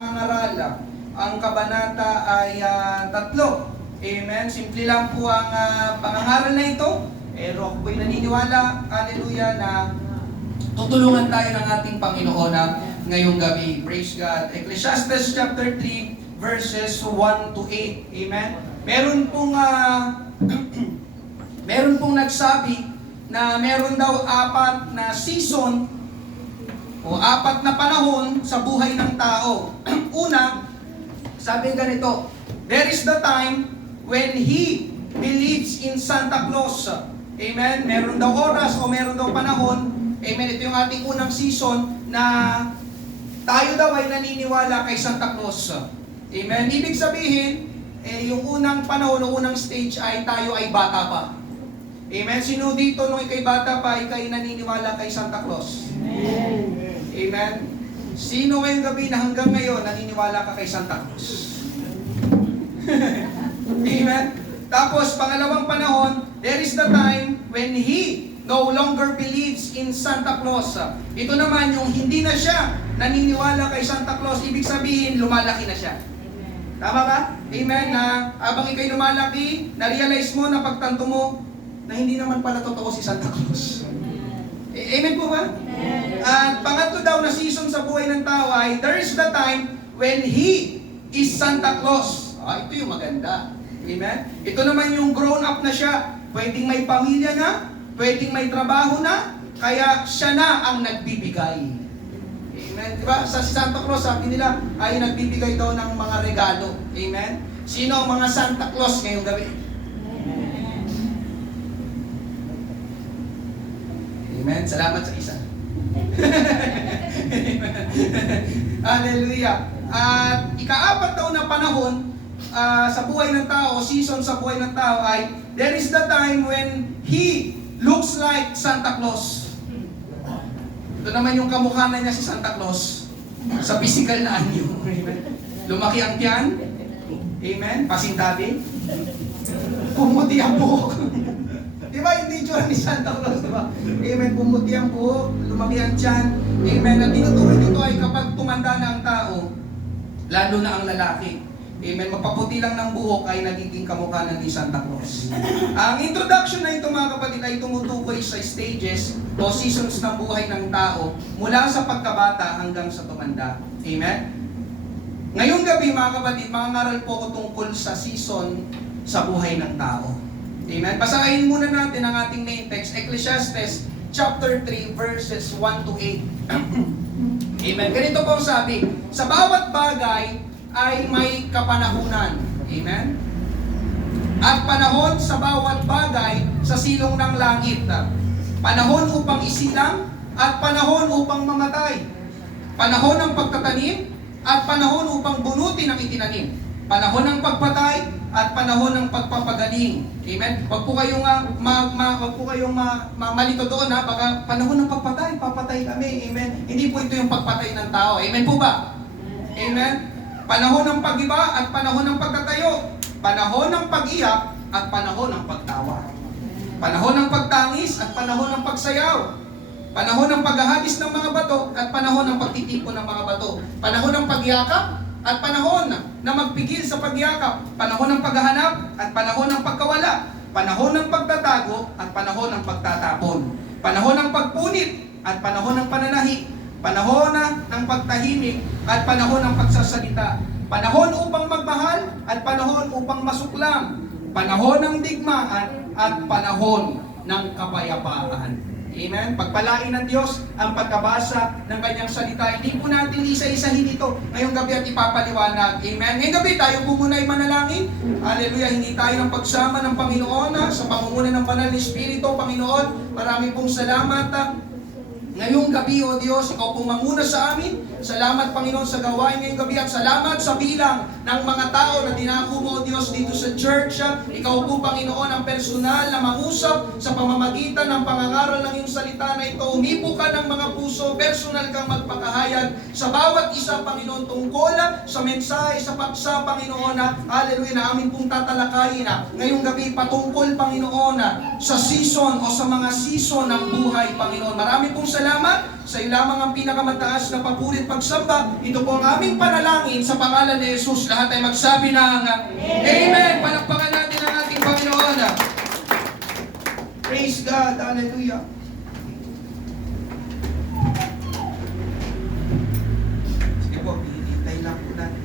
Aral, ang kabanata ay 3. Amen. Simple lang po ang pangangaral na ito. Pero ako po'y naniniwala, hallelujah, na tutulungan tayo ng ating Panginoon ngayong gabi. Praise God. Ecclesiastes chapter 3, verses 1 to 8. Amen. Meron pong nagsabi na meron daw 4 na season o 4 na panahon sa buhay ng tao. Una, sabi ganito, there is the time when he believes in Santa Claus. Amen? Meron daw oras o meron daw panahon. Amen? Ito yung ating unang season na tayo daw ay naniniwala kay Santa Claus. Amen? Ibig sabihin, yung unang panahon o unang stage ay tayo ay bata pa. Amen? Sino dito nung ikay bata pa, ikay naniniwala kay Santa Claus? Amen. Amen. Sino ngayong gabi na hanggang ngayon naniniwala ka kay Santa Claus? Amen. Tapos pangalawang panahon, there is the time when he no longer believes in Santa Claus. Ito naman yung hindi na siya naniniwala kay Santa Claus, ibig sabihin lumalaki na siya. Tama ba? Amen. Na habang ikay lumalaki, na-realize mo, na pagtanto mo na hindi naman pala totoo si Santa Claus. Amen po ba? At pangatlo daw na season sa buhay ng tao ay there is the time when he is Santa Claus. Ito yung maganda. Amen? Ito naman yung grown up na siya. Pwedeng may pamilya na, pwedeng may trabaho na, kaya siya na ang nagbibigay. Amen? Diba? Sa Santa Claus, sabi nila, ay nagbibigay daw ng mga regalo. Amen? Sino ang mga Santa Claus ngayong gabi? Amen. Salamat sa isa. Hallelujah. At ika-4 daw na panahon sa buhay ng tao, season sa buhay ng tao ay there is the time when he looks like Santa Claus. Ito naman yung kamukha na niya si Santa Claus sa physical na anyo. Lumaki ang tiyan. Amen. Pasintabi. Pumuti ang buhok. Diba hindi itsura ni Santa Claus, diba? Amen, pumuti ang buhok, lumaki ang tiyan. Amen, at tinutukoy dito ay kapag tumanda na ang tao, lalo na ang lalaki. Amen, mapaputi lang ng buhok ay nagiging kamukha na ni Santa Claus. Ang introduction na ito mga kapatid ay tumutukoy sa stages o seasons ng buhay ng tao mula sa pagkabata hanggang sa tumanda. Amen? Ngayong gabi mga kapatid, mangangaral po ko tungkol sa season sa buhay ng tao. Amen. Basahin muna natin ang ating main text, Ecclesiastes chapter 3 verses 1 to 8. Amen. Ganito po sabi, sa bawat bagay ay may kapanahunan. Amen. At panahon sa bawat bagay sa silong ng langit. Panahon upang isilang at panahon upang mamatay. Panahon ng pagtatanim at panahon upang bunutin ang itinanim. Panahon ng pagpatay at panahon ng pagpapagaling. Amen? Wag po kayong malito doon ha. Baka panahon ng pagpatay, papatay kami. Amen? Hindi po ito yung pagpatay ng tao. Amen po ba? Amen? Panahon ng pag-iba at panahon ng pagtatayo. Panahon ng pag-iyak at panahon ng pagtawa. Panahon ng pagtangis at panahon ng pagsayaw. Panahon ng paghahagis ng mga bato at panahon ng pagtitipon ng mga bato. Panahon ng pagyakap at panahon na magpigil sa pagyakap, panahon ng paghahanap at panahon ng pagkawala, panahon ng pagtatago at panahon ng pagtatapon, panahon ng pagpunit at panahon ng pananahi, panahon ng pagtahimik at panahon ng pagsasalita, panahon upang magmahal at panahon upang masuklam, panahon ng digmaan at panahon ng kapayapaan. Amen? Pagpalain ng Diyos ang pagkabasa ng kanyang salita. Hindi po natin isa-isahin ito ngayong gabi at ipapaliwanag. Amen? Ngayong gabi tayo po muna ay manalangin. Hallelujah! Hindi tayo ng pagsama ng Panginoon sa pamumuno ng Banal na Espiritu. Panginoon, marami pong salamat. Ngayong gabi, O Diyos, Ikaw pong manguna sa amin. Salamat, Panginoon, sa gawain ngayong gabi at salamat sa bilang ng mga tao na dinako mo, O Diyos, dito sa church. Ikaw po, Panginoon, ang personal na mangusap sa pamamagitan ng pangangaral ng iyong salita na ito. Umipo ka ng mga puso, personal kang magpakahayag sa bawat isa, Panginoon, tungkol sa mensahe, sa paksa, Panginoon, hallelujah, na amin pong tatalakayin ngayong gabi patungkol, Panginoon, sa season o sa mga season ng buhay, Panginoon. Marami pong salamat salamat. Sa iyo lamang ang pinakamataas na papuri at pagsamba. Ito po ang aming panalangin sa pangalan ni Jesus. Lahat ay magsabi ng Amen. Palakpakan natin ang ating Panginoon. Praise God. Hallelujah. Sige po, hinihintay lang po natin.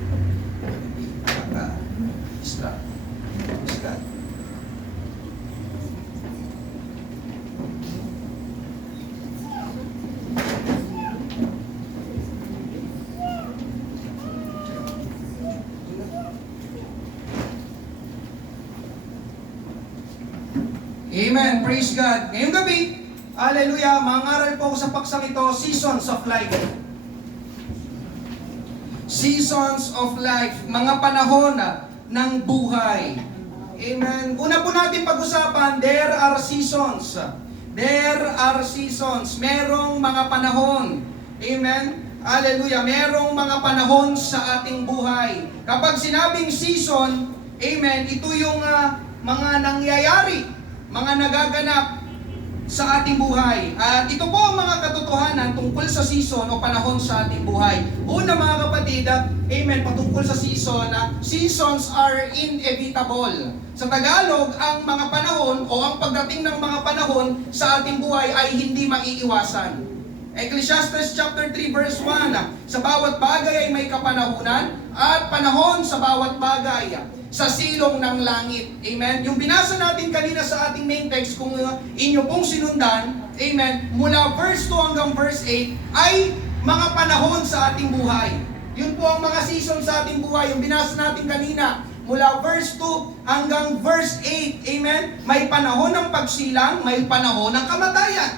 Stop. Praise God. Amen. Praise God. Ngayong gabi, hallelujah, mangaral po ako sa paksang ito, Seasons of Life. Seasons of Life, mga panahon ng buhay. Amen. Una po natin pag-usapan, there are seasons. There are seasons. Merong mga panahon. Amen. Hallelujah. Merong mga panahon sa ating buhay. Kapag sinabing season, amen, ito yung mga nangyayari, mga nagaganap sa ating buhay. At ito po ang mga katotohanan tungkol sa season o panahon sa ating buhay. Una mga kapatid, amen, patungkol sa season, seasons are inevitable. Sa Tagalog, ang mga panahon o ang pagdating ng mga panahon sa ating buhay ay hindi maiiwasan. Ecclesiastes chapter 3 verse 1, sa bawat bagay ay may kapanahunan at panahon sa bawat bagay sa silong ng langit. Amen. Yung binasa natin kanina sa ating main text, kung inyo pong sinundan, amen, mula verse 2 hanggang verse 8 ay mga panahon sa ating buhay. Yun po ang mga season sa ating buhay. Yung binasa natin kanina, mula verse 2 hanggang verse 8, amen, may panahon ng pagsilang, may panahon ng kamatayan.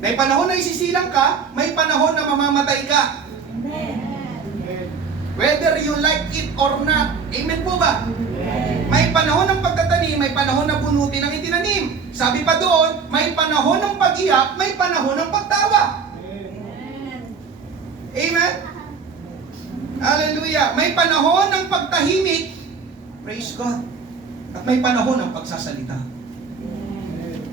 May panahon na isisilang ka, may panahon na mamamatay ka. Amen. Whether you like it or not. Amen po ba? May panahon ng pagtatanim, may panahon na bunutin ang itinanim. Sabi pa doon, may panahon ng pag-iyak, may panahon ng pagtawa. Amen? Hallelujah. May panahon ng pagtahimik. Praise God. At may panahon ng pagsasalita.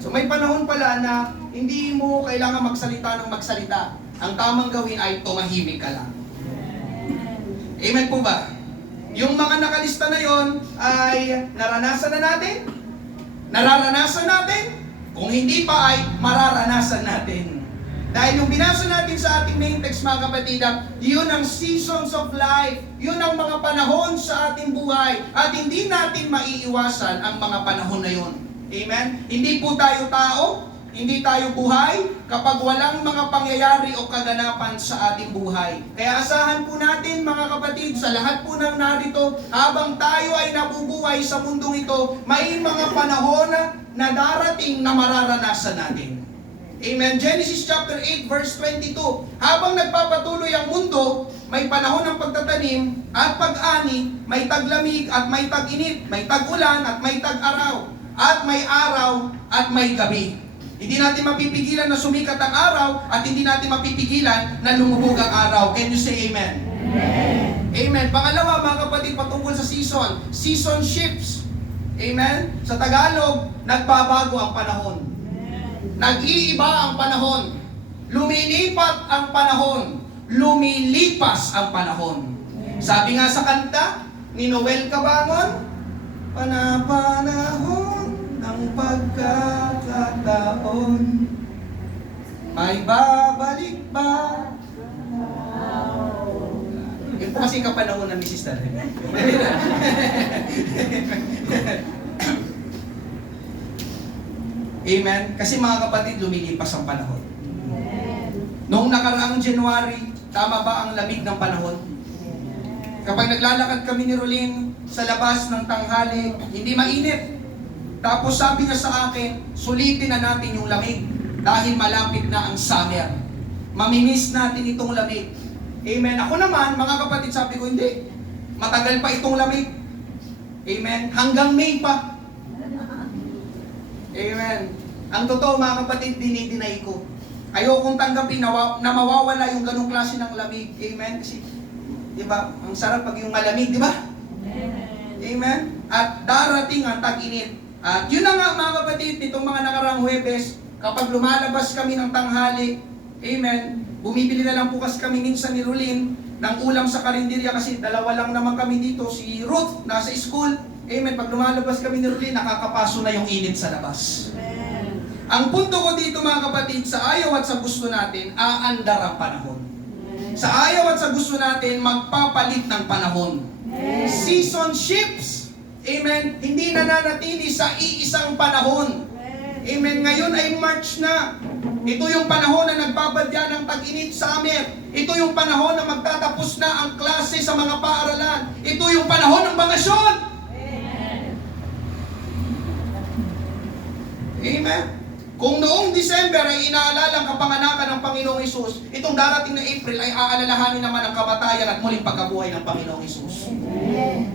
So may panahon pala na hindi mo kailangan magsalita ng magsalita. Ang tamang gawin ay tumahimik ka lang. Amen po ba? Yung mga nakalista na yon ay naranasan na natin? Nararanasan natin? Kung hindi pa ay mararanasan natin. Dahil yung binasa natin sa ating main text mga kapatid, yun ang seasons of life. Yun ang mga panahon sa ating buhay. At hindi natin maiiwasan ang mga panahon na yun. Amen? Hindi po tayo tao, hindi tayo buhay kapag walang mga pangyayari o kaganapan sa ating buhay. Kaya asahan po natin mga kapatid, sa lahat po ng narito, habang tayo ay nabubuhay sa mundong ito, may mga panahon na darating na mararanasan natin. Amen. Genesis chapter 8 verse 22. Habang nagpapatuloy ang mundo, may panahon ng pagtatanim at pag-ani, may taglamig at may tag-init, may tag-ulan at may tag-araw, at may araw at may gabi. Hindi natin mapipigilan na sumikat ang araw at hindi natin mapipigilan na lumubog ang araw. Can you say amen? Amen. Amen. Pangalawa mga kapatid, patungkol sa season. Season shifts. Amen. Sa Tagalog, nagbabago ang panahon. Nag-iiba ang panahon. Lumilipat ang panahon. Lumilipas ang panahon. Sabi nga sa kanta ni Noel Cabangon, panahon ng pagkakataon, may babalik ba? Yun po kasi kapanahon ng Mrs. Darren. Amen? Kasi mga kapatid, lumilipas ang panahon. Noong nakaraang January, tama ba ang lamig ng panahon? Kapag naglalakad kami ni Rolene sa labas ng tanghali, hindi mainit. Tapos sabi niya sa akin, sulitin na natin yung lamig dahil malapit na ang summer. Mamimiss natin itong lamig. Amen. Ako naman, mga kapatid, sabi ko, hindi. Matagal pa itong lamig. Amen. Hanggang May pa. Amen. Ang totoo, mga kapatid, dinidinay ko. Ayokong tanggapin na mawawala yung ganong klase ng lamig. Amen. Kasi, di ba, ang sarap pag yung malamig, di ba? Amen. At darating ang tag-init. At yun na nga mga kapatid, nitong mga nakarang Huwebes, Kapag lumalabas kami ng tanghali, amen, bumibili na lang po kasi kami minsan ni Rolin ng ulam sa karinderya kasi dalawa lang naman kami dito. Si Ruth, nasa school. Amen. Pag lumalabas kami ni Rolin, nakakapaso na yung init sa labas. Amen. Ang punto ko dito mga kapatid, sa ayaw at sa gusto natin, aandar ang panahon. Sa ayaw at sa gusto natin, magpapalit ng panahon. Season shifts. Amen. Hindi nananatili sa iisang panahon. Amen. Ngayon ay March na. Ito yung panahon na nagbabadya ng tag-init summer. Ito yung panahon na magtatapos na ang klase sa mga paaralan. Ito yung panahon ng bakasyon. Amen. Kung noong December ay inaalala ang kapanganakan ng Panginoong Hesus, itong darating na April ay aalalahanin naman ang kamatayan at muling pagkabuhay ng Panginoong Hesus.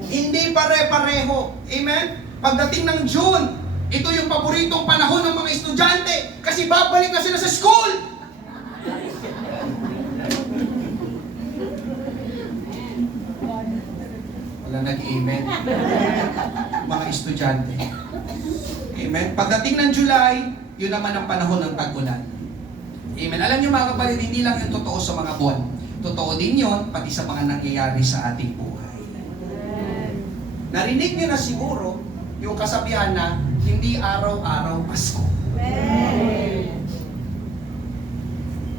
Hindi pare-pareho. Amen. Pagdating ng June, ito yung paboritong panahon ng mga estudyante kasi babalik na sila sa school. Wala nag-amen. Mga estudyante. Amen. Pagdating ng July, yun naman ang panahon ng tag-ulan. Amen. Alam niyo mga kapatid, hindi lang yung totoo sa mga buwan. Totoo din yun, pati sa mga nangyayari sa ating buhay. Narinig niyo na siguro yung kasabihan na hindi araw-araw Pasko.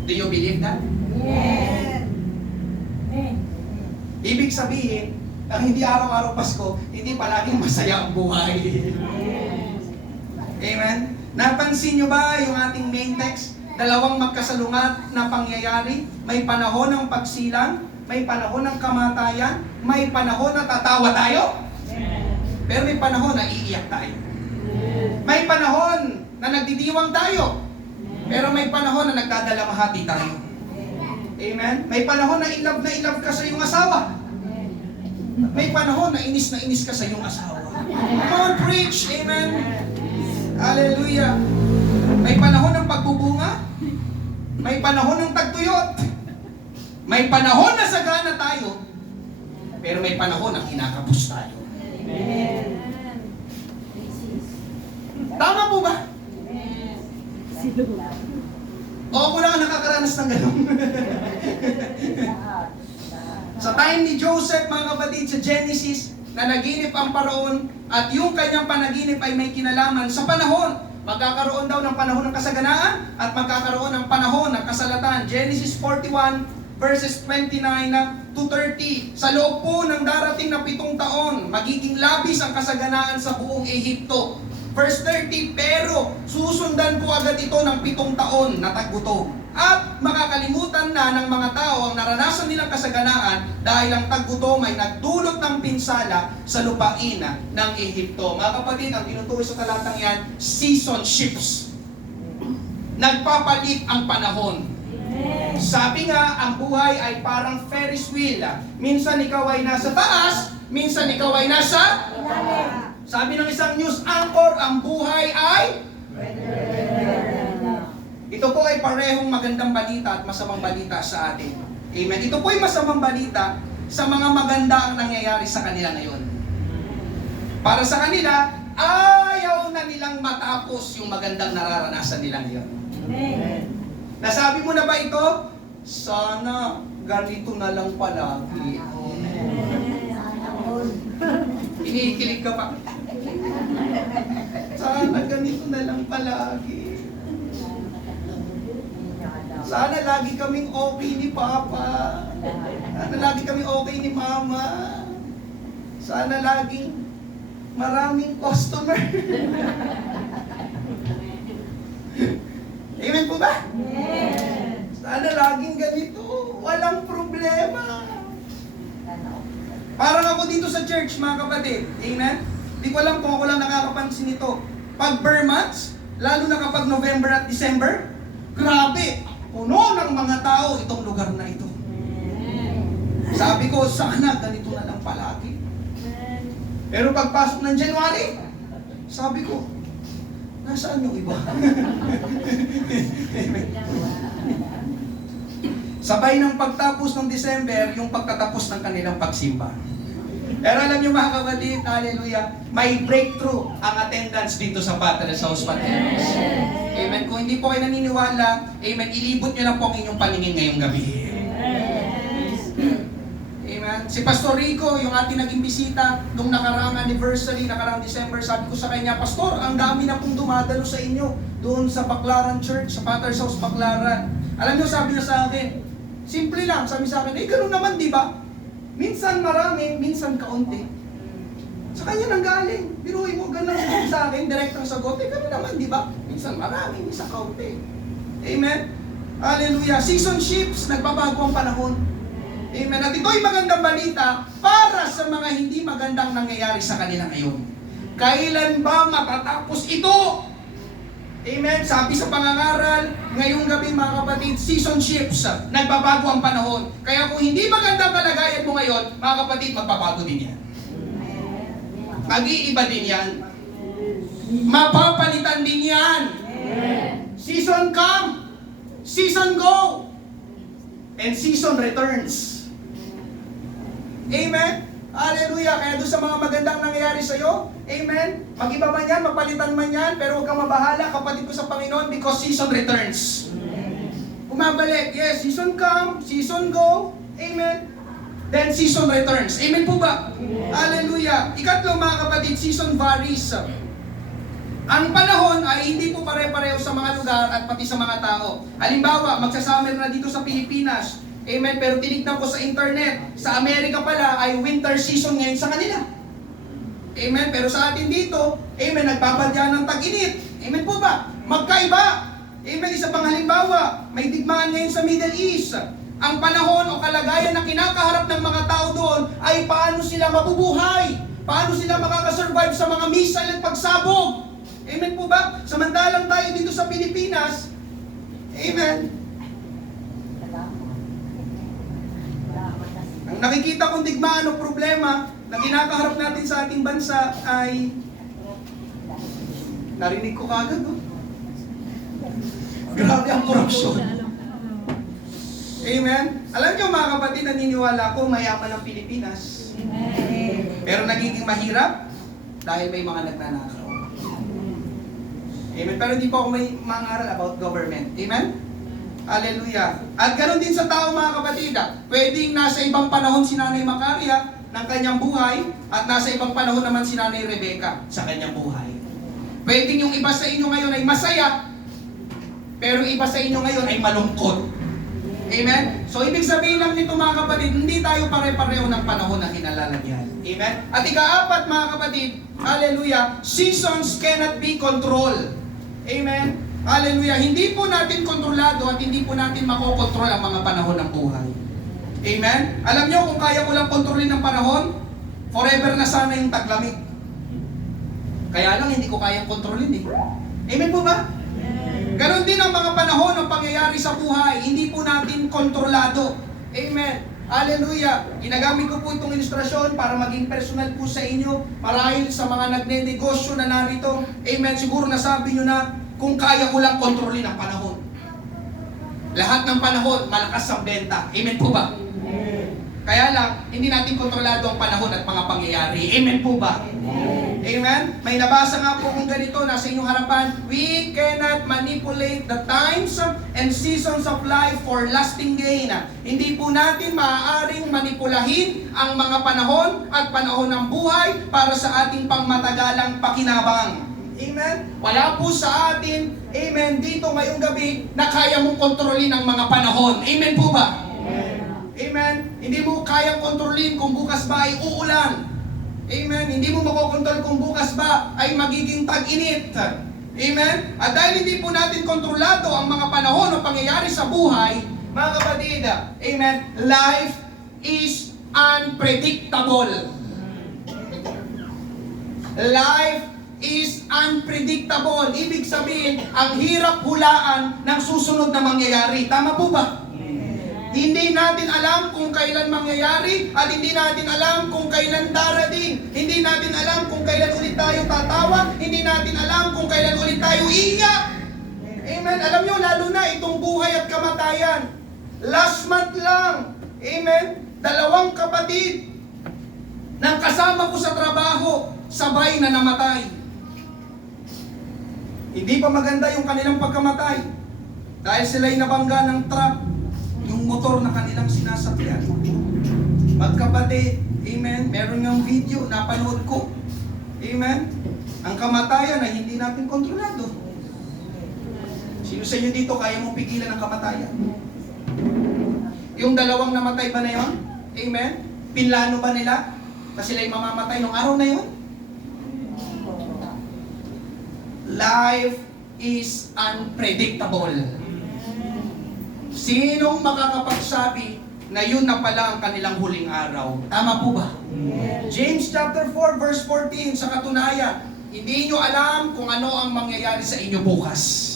Do you believe that? Yes. Ibig sabihin, ang hindi araw-araw Pasko, hindi palaging masaya ang buhay. Amen? Napansin nyo ba yung ating main text? Dalawang magkasalungat na pangyayari. May panahon ng pagsilang, may panahon ng kamatayan, may panahon na tatawa tayo, pero may panahon na iiyak tayo. May panahon na nagdidiwang tayo, pero may panahon na nagdadalamhati tayo. Amen? May panahon na in love ka sa iyong asawa. May panahon na inis ka sa iyong asawa. Come on, preach! Amen? Hallelujah! May panahon ng pagbubunga. May panahon ng tagtuyot. May panahon na sagana tayo. Pero may panahon na kinakapos tayo. Tama po ba? O ako lang ang nakakaranas ng gano'n. Sa time ni Joseph, mga kapatid, sa Genesis, na naginip ang paraon at yung kanyang panaginip ay may kinalaman sa panahon. Magkakaroon daw ng panahon ng kasaganaan at magkakaroon ng panahon ng kasalatan. Genesis 41 verses 29 to 30. Sa loob po ng darating na 7 taon, magiging labis ang kasaganaan sa buong Ehipto. Verse 30, pero susundan po agad ito ng 7 taon na taggutom. At makakalimutan na ng mga tao ang naranasan nilang kasaganaan dahil ang taggutom ay nagdulot ng pinsala sa lupain ng Ehipto. Mga kapatid, ang tinutukoy sa talatang yan, season shifts. Nagpapalit ang panahon. Sabi nga, ang buhay ay parang Ferris wheel. Minsan ikaw ay nasa taas, minsan ikaw ay nasa ilalim. Sabi ng isang news anchor, ang buhay ay ito po ay parehong magandang balita at masamang balita sa atin. Amen. Ito po ay masamang balita sa mga maganda ang nangyayari sa kanila ngayon. Para sa kanila, ayaw na nilang matapos yung magandang nararanasan nila ngayon. Amen. Nasabi mo na ba ito? Sana ganito na lang palagi. Inikilig ka pa. Sana ganito na lang palagi. Sana lagi kaming okay ni Papa. Sana lagi kaming okay ni Mama. Sana laging maraming customer. Amen po ba? Yes. Sana laging ganito. Walang problema. Parang ako dito sa church, mga kapatid. Amen? Hindi ko alam kung ako lang nakakapansin ito. Pag bare months, lalo na kapag November at December, grabe, puno ng mga tao itong lugar na ito. Sabi ko, sana ganito na lang palagi. Pero pagpasok ng January, sabi ko, nasaan yung iba? Sabay ng pagtapos ng December, yung pagtatapos ng kanilang pagsimba. Pero alam niyo mga kapatid, hallelujah, may breakthrough ang attendance dito sa Father's House Pateros. Amen. Kung hindi po kayo naniniwala, amen, ilibot niyo lang po ang inyong paningin ngayong gabi. Amen. Si Pastor Rico, yung ating naging bisita, nung nakaraang anniversary, nakaraang December, sabi ko sa kanya, Pastor, ang dami na pong dumadalo sa inyo, doon sa Baclaran Church, sa Father's House Baclaran. Alam niyo, sabi niya sa akin, simple lang, sabi sa akin, ganun naman, di ba? Minsan marami, minsan kaunti. Sa kanya nang galing. Biruin mo, ganun lang sa akin, direktang sagot, ganun naman, di ba? Minsan marami, minsan kaunti. Amen? Hallelujah. Season shifts, nagbabago ang panahon. Amen. At ito'y magandang balita para sa mga hindi magandang nangyayari sa kanila ngayon. Kailan ba matatapos ito? Amen. Sabi sa pangangaral, ngayong gabi mga kapatid, season shifts, nagbabago ang panahon. Kaya kung hindi magandang kalagayan mo ngayon, mga kapatid, magbabago din yan. Mag-iiba din yan. Mapapalitan din yan. Season come, season go, and season returns. Amen. Hallelujah. Kaya doon sa mga magandang nangyayari sa iyo, amen. Mag-iba man yan, mapalitan man yan, pero huwag kang mabahala, kapatid ko sa Panginoon, because season returns. Bumabalik. Yes, season come, season go, amen. Then season returns. Amen po ba? Hallelujah. Ikatlo mga kapatid, season varies. Ang panahon ay hindi po pare-pareho sa mga lugar at pati sa mga tao. Halimbawa, magsasummer na dito sa Pilipinas. Amen. Pero tinignan ko sa internet, sa Amerika pala ay winter season ngayon sa kanila. Amen. Pero sa atin dito, amen, nagbabadya ng tag-init. Amen po ba? Magkaiba. Amen. Isa pang halimbawa, may digmaan ngayon sa Middle East. Ang panahon o kalagayan na kinakaharap ng mga tao doon ay paano sila mabubuhay. Paano sila makakasurvive sa mga missile at pagsabog. Amen po ba? Samantalang tayo dito sa Pilipinas, amen, ang nakikita kong digmaan o problema na kinakaharap natin sa ating bansa ay, narinig ko kagad, no? Grabe ang korupsyon. Amen? Alam niyo mga kapatid, naniniwala ko mayaman ang Pilipinas. Pero nagiging mahirap dahil may mga nagnanakaw. Amen? Pero hindi po ako may mangaral about government. Amen? Hallelujah. At ganoon din sa tao mga kapatid. Pwedeng nasa ibang panahon si Nanay Macaria ng kanyang buhay at nasa ibang panahon naman si Nanay Rebecca sa kanyang buhay. Pwedeng yung iba sa inyo ngayon ay masaya, pero yung iba sa inyo ngayon ay malungkot. Amen? So ibig sabihin lang nito mga kapatid, hindi tayo pare-pareho ng panahon na kinalalagyan. Amen? At ika-apat mga kapatid, hallelujah, seasons cannot be controlled. Amen? Hallelujah. Hindi po natin kontrolado at hindi po natin makokontrol ang mga panahon ng buhay. Amen? Alam nyo, kung kaya ko lang kontrolin ng panahon, forever na sana yung taglamig. Kaya lang, hindi ko kayang kontrolin eh. Amen po ba? Ganon din ang mga panahon ng pangyayari sa buhay. Hindi po natin kontrolado. Amen. Hallelujah. Ginagamit ko po itong ilustrasyon para maging personal po sa inyo. Marahil sa mga nagne-negosyo na narito. Amen. Siguro nasabi nyo na, kung kaya ko lang kontrolin ang panahon. Lahat ng panahon, malakas ang benta. Amen po ba? Kaya lang, hindi natin kontrolado ang panahon at mga pangyayari. Amen po ba? Amen? May nabasa nga po kung ganito, nasa inyong harapan, we cannot manipulate the times and seasons of life for lasting gain. Hindi po natin maaaring manipulahin ang mga panahon at panahon ng buhay para sa ating pangmatagalang pakinabang. Amen? Wala po sa atin, amen, dito ngayong gabi na kaya mong kontrolin ang mga panahon. Amen po ba? Amen? Hindi mo kayang kontrolin kung bukas ba ay uulan. Amen? Hindi mo makokontrol kung bukas ba ay magiging tag-init. Amen? At dahil hindi po natin kontrolado ang mga panahon o pangyayari sa buhay, mga kapatid, amen, life is unpredictable. Life is unpredictable. Ibig sabihin, ang hirap hulaan ng susunod na mangyayari. Tama po ba? Hindi natin alam kung kailan mangyayari at hindi natin alam kung kailan darating. Hindi natin alam kung kailan ulit tayo tatawa. Hindi natin alam kung kailan ulit tayo iiyak. Amen. Alam nyo, lalo na itong buhay at kamatayan. Last month lang, amen, 2 kapatid ng kasama ko sa trabaho, sabay na namatay. Hindi pa maganda yung kanilang pagkamatay dahil sila'y nabangga ng truck, yung motor na kanilang sinasakyan. Magkapatid, amen, meron ng video, napanood ko. Amen. Ang kamatayan ay hindi natin kontrolado. Sino sa inyo dito kaya mong pigilan ang kamatayan? Yung dalawang namatay ba na yon? Amen? Pinlano ba nila na sila'y mamamatay nung araw na yon? Life is unpredictable. Sinong makakapagsabi na yun na pala ang kanilang huling araw? Tama po ba? James chapter 4 verse 14, sa katunayan, hindi nyo alam kung ano ang mangyayari sa inyo bukas.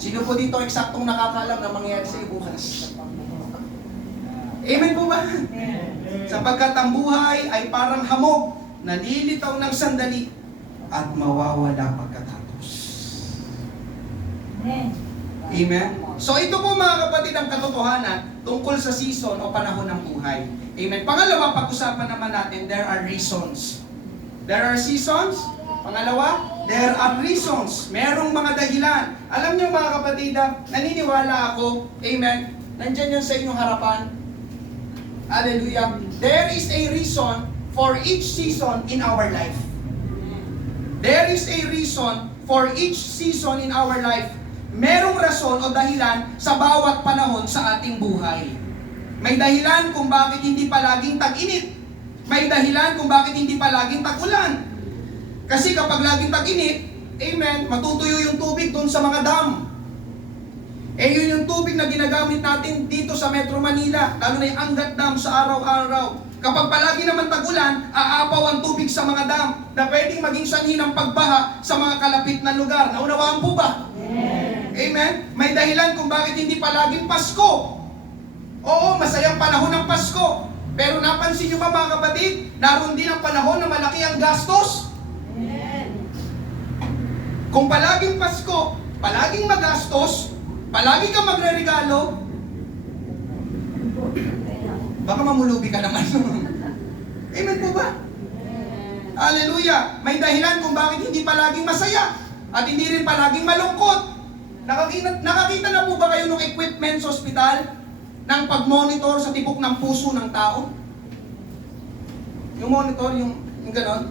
Sino po dito eksaktong nakakaalam na mangyayari sa iyo bukas? Amen po ba? Sapagkat ang buhay ay parang hamog, nalilitaw ng sandali at mawawala pagkatapos. Amen? So ito po mga kapatid ang katotohanan tungkol sa season o panahon ng buhay. Amen? Pangalawa, pag-usapan naman natin, there are reasons. There are seasons. Pangalawa, there are reasons. Merong mga dahilan. Alam niyo mga kapatid, naniniwala ako, amen, nandyan yan sa inyong harapan. Hallelujah. There is a reason for each season in our life. There is a reason for each season in our life. Merong rason o dahilan sa bawat panahon sa ating buhay. May dahilan kung bakit hindi palaging tag-init. May dahilan kung bakit hindi palaging tag-ulan. Kasi kapag laging tag-init, amen, matutuyo yung tubig doon sa mga dam. Yun yung tubig na ginagamit natin dito sa Metro Manila, lalo na yung Angat Dam sa araw-araw. Kapag palagi naman tag-ulan, aapaw ang tubig sa mga dam na pwedeng maging sanhi ng pagbaha sa mga kalapit na lugar. Naunawaan po ba? Amen? May dahilan kung bakit hindi palaging Pasko. Oo, masayang panahon ng Pasko. Pero napansin nyo ba mga kapatid, naroon din ang panahon na malaki ang gastos? Kung palaging Pasko, palaging magastos, palagi kang magre-regalo, baka mamulubi ka naman. Amen po ba? Hallelujah! May dahilan kung bakit hindi palaging masaya at hindi rin palaging malungkot. Nakakita na po ba kayo ng equipment sa ospital ng pag-monitor sa tibok ng puso ng tao? Yung monitor, yung gano'n.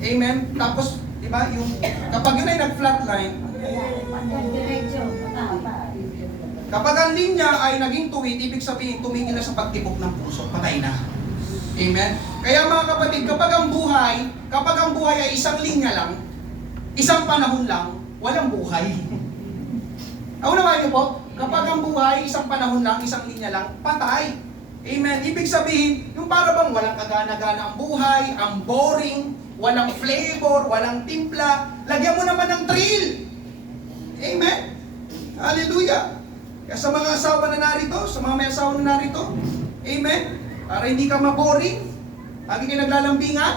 Amen? Tapos, di ba, yung kapag yun ay nag-flatline, kapag ang linya ay naging tuwid, ibig sabihin tumigil na sa pagtibok ng puso, patay na. Amen? Kaya mga kapatid, kapag ang buhay ay isang linya lang, isang panahon lang, walang buhay. Naunawain niyo po, kapag ang buhay, isang panahon lang, isang linya lang, patay. Amen? Ibig sabihin, yung para bang walang kagana-gana ang buhay, ang boring, walang flavor, walang timpla, lagyan mo naman ng thrill. Amen? Hallelujah! Kaya sa mga asawa na narito, sa mga may asawa na narito, amen? Para hindi ka maboring, lagi kayo naglalambingan,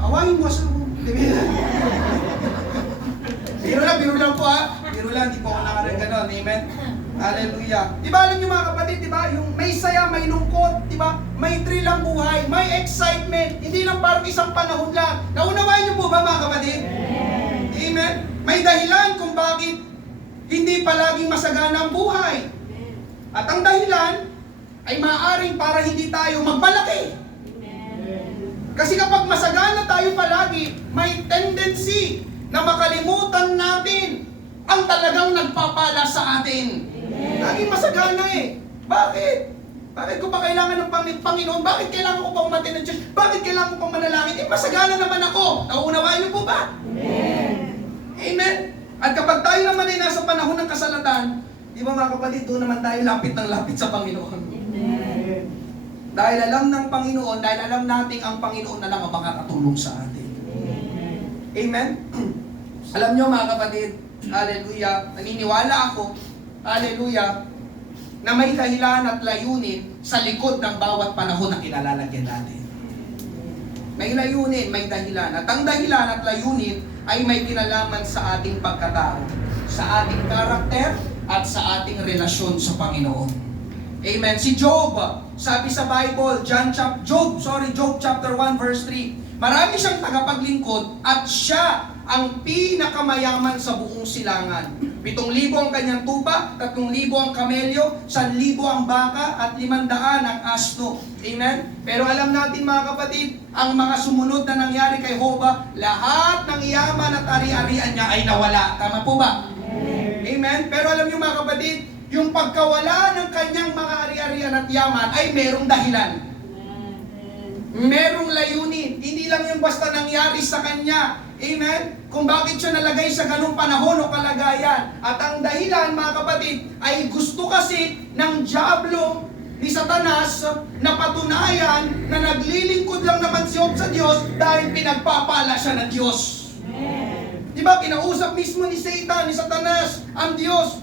awayin mo asawa mo. Biro lang po ha. Biro lang, di po ako nakarang ganon. Amen? Hallelujah. Diba alam niyo mga kapatid, diba? Yung may saya, may lungkot, diba? May thrill ang buhay, may excitement. Hindi lang parang isang panahon lang. Naunawain niyo po ba mga kapatid? Amen? May dahilan kung bakit hindi palaging masagana ang buhay. At ang dahilan ay maaaring para hindi tayo magmalaki. Kasi kapag masagana tayo palagi, may tendency na makalimutan natin ang talagang nagpapala sa atin. Laging masagana eh. Bakit? Bakit ko pa kailangan ng Panginoon? Bakit kailangan ko pang umatin ng Diyos? Bakit kailangan ko pang manalangin? Masagana naman ako. Nauunawaan niyo po ba? Amen? At kapag tayo naman ay nasa panahon ng kasalatan, di ba mga kapatid, doon naman tayo lapit ng lapit sa Panginoon. Dahil alam ng Panginoon, dahil alam natin ang Panginoon na lang ang makakatulong sa atin. Amen? Alam nyo mga kapatid, hallelujah, naniniwala ako, hallelujah, na may dahilan at layunin sa likod ng bawat panahon na kinalalagyan natin. May layunin, may dahilan. At ang dahilan at layunin ay may kinalaman sa ating pagkatao, sa ating karakter, at sa ating relasyon sa Panginoon. Amen. Si Job, sabi sa Bible, Job chapter 1 verse 3, marami siyang tagapaglingkod at siya ang pinakamayaman sa buong silangan. 7,000 ang kanyang tupa, 3,000 ang kamelyo, 1,000 ang baka, at 500 ang asno. Amen? Pero alam natin mga kapatid, ang mga sumunod na nangyari kay Hoba, lahat ng yaman at ari-arian niya ay nawala. Tama po ba? Amen? Pero alam niyo mga kapatid, yung pagkawala ng kanyang mga ari-arian at yaman ay merong dahilan. Merong layunin. Hindi lang yung basta nangyari sa kanya. Amen? Kung bakit siya nalagay sa ganung panahon o kalagayan. At ang dahilan, mga kapatid, ay gusto kasi ng diablo ni Satanas na patunayan na naglilingkod lang naman si Job sa Diyos dahil pinagpapala siya ng Diyos. Di ba? Kinausap mismo ni Satan, ni Satanas, ang Diyos.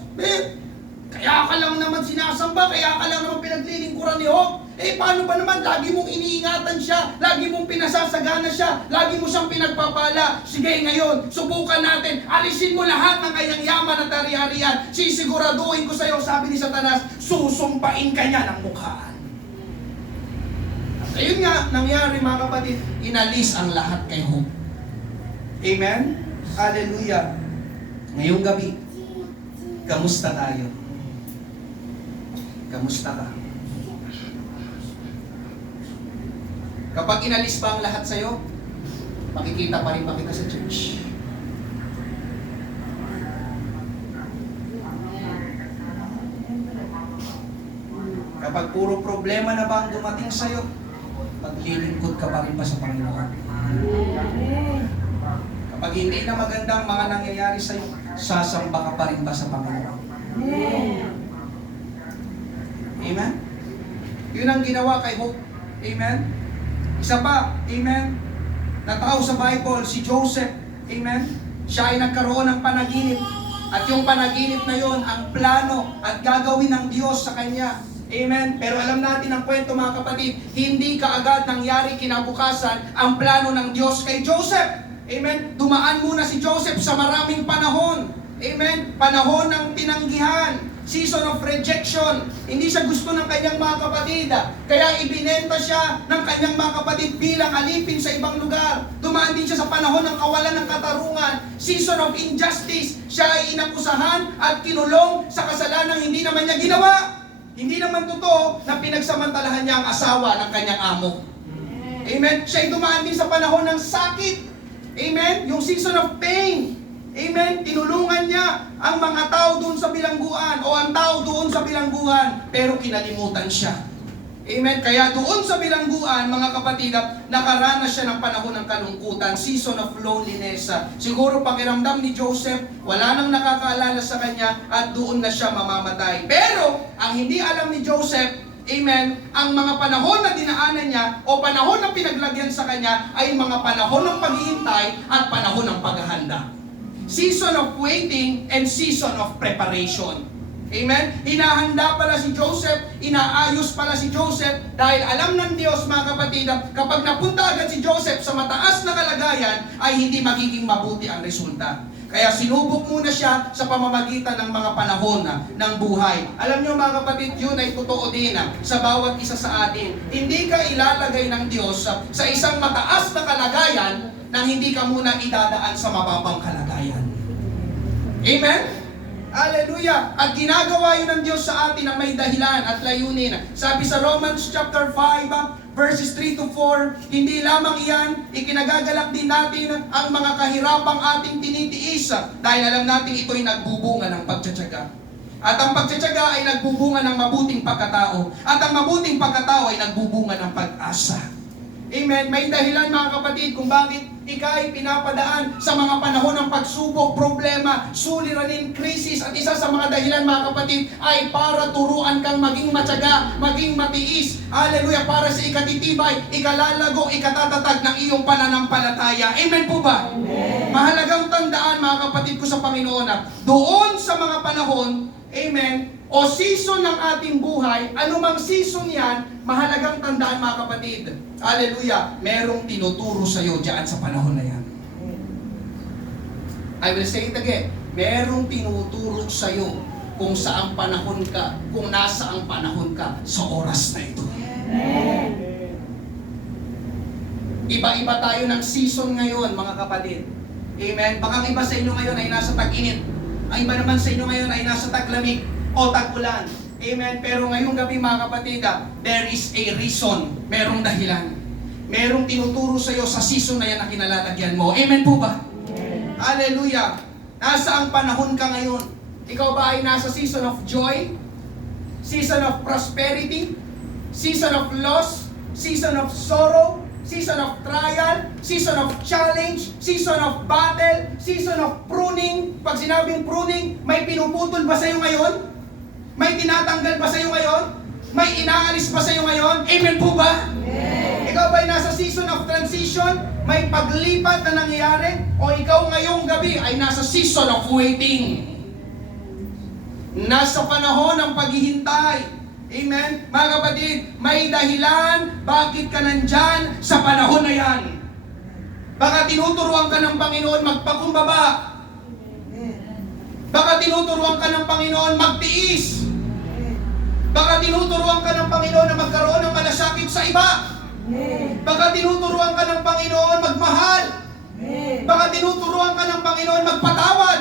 Kaya ka lang naman sinasamba, kaya ka lang naman pinaglilingkuran ni Job. Paano ba naman? Lagi mong iniingatan siya, lagi mong pinasasagana siya, lagi mo siyang pinagpapala. Sige, ngayon, subukan natin. Alisin mo lahat ng kanyang yaman at ari-arian. Sisiguraduhin ko sa iyo, sabi ni Satanas, susumpain ka niya ng mukhaan. Ayun nga, nangyari mga kapatid, inalis ang lahat kay Job. Amen? Hallelujah. Ngayong gabi, kamusta tayo? Kamusta ka? Kapag inalis ba ang lahat sa'yo, makikita pa rin ba kita sa church? Kapag puro problema na ba ang dumating sa'yo, maglilingkod ka pa rin ba sa Panginoon? Kapag hindi na magandang mga nangyayari sa'yo, sasamba ka pa rin ba sa Panginoon? Amen? Yun ang ginawa kay Job. Amen? Isa pa, amen, na tao sa Bible, si Joseph, amen, siya ay nagkaroon ng panaginip. At yung panaginip na yon ang plano at gagawin ng Diyos sa kanya. Amen? Pero alam natin ang kwento mga kapatid, hindi kaagad nangyari kinabukasan ang plano ng Diyos kay Joseph. Amen? Dumaan muna si Joseph sa maraming panahon. Amen? Panahon ng tinanggihan. Season of rejection. Hindi siya gusto ng kanyang mga kapatid. Kaya ibinenta siya ng kanyang mga kapatid bilang alipin sa ibang lugar. Dumaan din siya sa panahon ng kawalan ng katarungan. Season of injustice. Siya ay inakusahan at kinulong sa kasalanang hindi naman niya ginawa. Hindi naman totoo na pinagsamantalahan niya ang asawa ng kanyang amo. Amen? Siya ay dumaan din sa panahon ng sakit. Amen? Yung season of pain. Amen? Tinulungan niya ang mga tao doon sa bilangguan o ang tao doon sa bilangguan, pero kinalimutan siya. Amen? Kaya doon sa bilangguan, mga kapatid, nakaranas siya ng panahon ng kalungkutan, season of loneliness. Siguro pakiramdam ni Joseph, wala nang nakakaalala sa kanya at doon na siya mamamatay. Pero, ang hindi alam ni Joseph, amen, ang mga panahon na dinaanan niya o panahon na pinaglagyan sa kanya ay mga panahon ng paghihintay at panahon ng paghahanda. Season of waiting and season of preparation. Amen? Hinahanda pala si Joseph, inaayos pala si Joseph dahil alam ng Diyos mga kapatid, kapag napunta agad si Joseph sa mataas na kalagayan ay hindi magiging mabuti ang resulta. Kaya sinubok muna siya sa pamamagitan ng mga panahon ng buhay. Alam niyo mga kapatid, yun ay totoo din sa bawat isa sa atin. Hindi ka ilalagay ng Diyos sa isang mataas na kalagayan nang hindi ka muna idadaan sa mababang kalagayan. Amen? Hallelujah! At ginagawa yun ng Diyos sa atin ang may dahilan at layunin. Sabi sa Romans chapter 5, verses 3 to 4, hindi lamang iyan, ikinagagalak din natin ang mga kahirapang ating tinitiis dahil alam natin ito'y nagbubunga ng pagtsatsaga. At ang pagtsatsaga ay nagbubunga ng mabuting pagkatao. At ang mabuting pagkatao ay nagbubunga ng pag-asa. Amen. May dahilan mga kapatid kung bakit ika'y pinapadaan sa mga panahon ng pagsubok, problema, suliranin, krisis, at isa sa mga dahilan mga kapatid ay para turuan kang maging matyaga, maging matiis. Hallelujah, para sa ikatitibay, ikalalago, ikatatatag ng iyong pananampalataya. Amen po ba? Amen. Mahalagang tandaan mga kapatid ko sa Panginoon doon sa mga panahon, amen, o season ng ating buhay, anumang season yan, mahalagang tandaan mga kapatid. Hallelujah, merong tinuturo sa iyo diyan sa panahon na yan. I will say it again. Merong tinuturo sa iyo kung saang panahon ka, kung nasa ang panahon ka sa oras na ito. Amen. Iba-iba tayo ng season ngayon, mga kapatid. Amen? Baka ang iba sa inyo ngayon ay nasa tag-init. Ang iba naman sa inyo ngayon ay nasa taglamig o tag-ulan. Amen? Pero ngayong gabi, mga kapatid, there is a reason. Merong dahilan. Merong tinuturo sa iyo sa season na yan na kinalalagyan mo. Amen po ba? Hallelujah! Nasa ang panahon ka ngayon? Ikaw ba ay nasa season of joy? Season of prosperity? Season of loss? Season of sorrow? Season of trial? Season of challenge? Season of battle? Season of pruning? Pag sinabing pruning, may pinuputol ba sa iyo ngayon? May tinatanggal ba sa iyo ngayon? May inaalis ba sa iyo ngayon? Amen po ba? Amen. Ikaw ba ay nasa season of transition? May paglipat na nangyayari? O ikaw ngayong gabi ay nasa season of waiting? Nasa panahon ng paghihintay. Amen? Mga kapatid, may dahilan bakit ka nandyan sa panahon na yan. Baka tinuturuan ka ng Panginoon magpakumbaba. Baka tinuturuan ka ng Panginoon magtiis. Baka tinuturuan ka ng Panginoon na magkaroon ng malasakit sa iba. Baka tinuturuan ka ng Panginoon magmahal. Baka tinuturuan ka ng Panginoon magpatawad.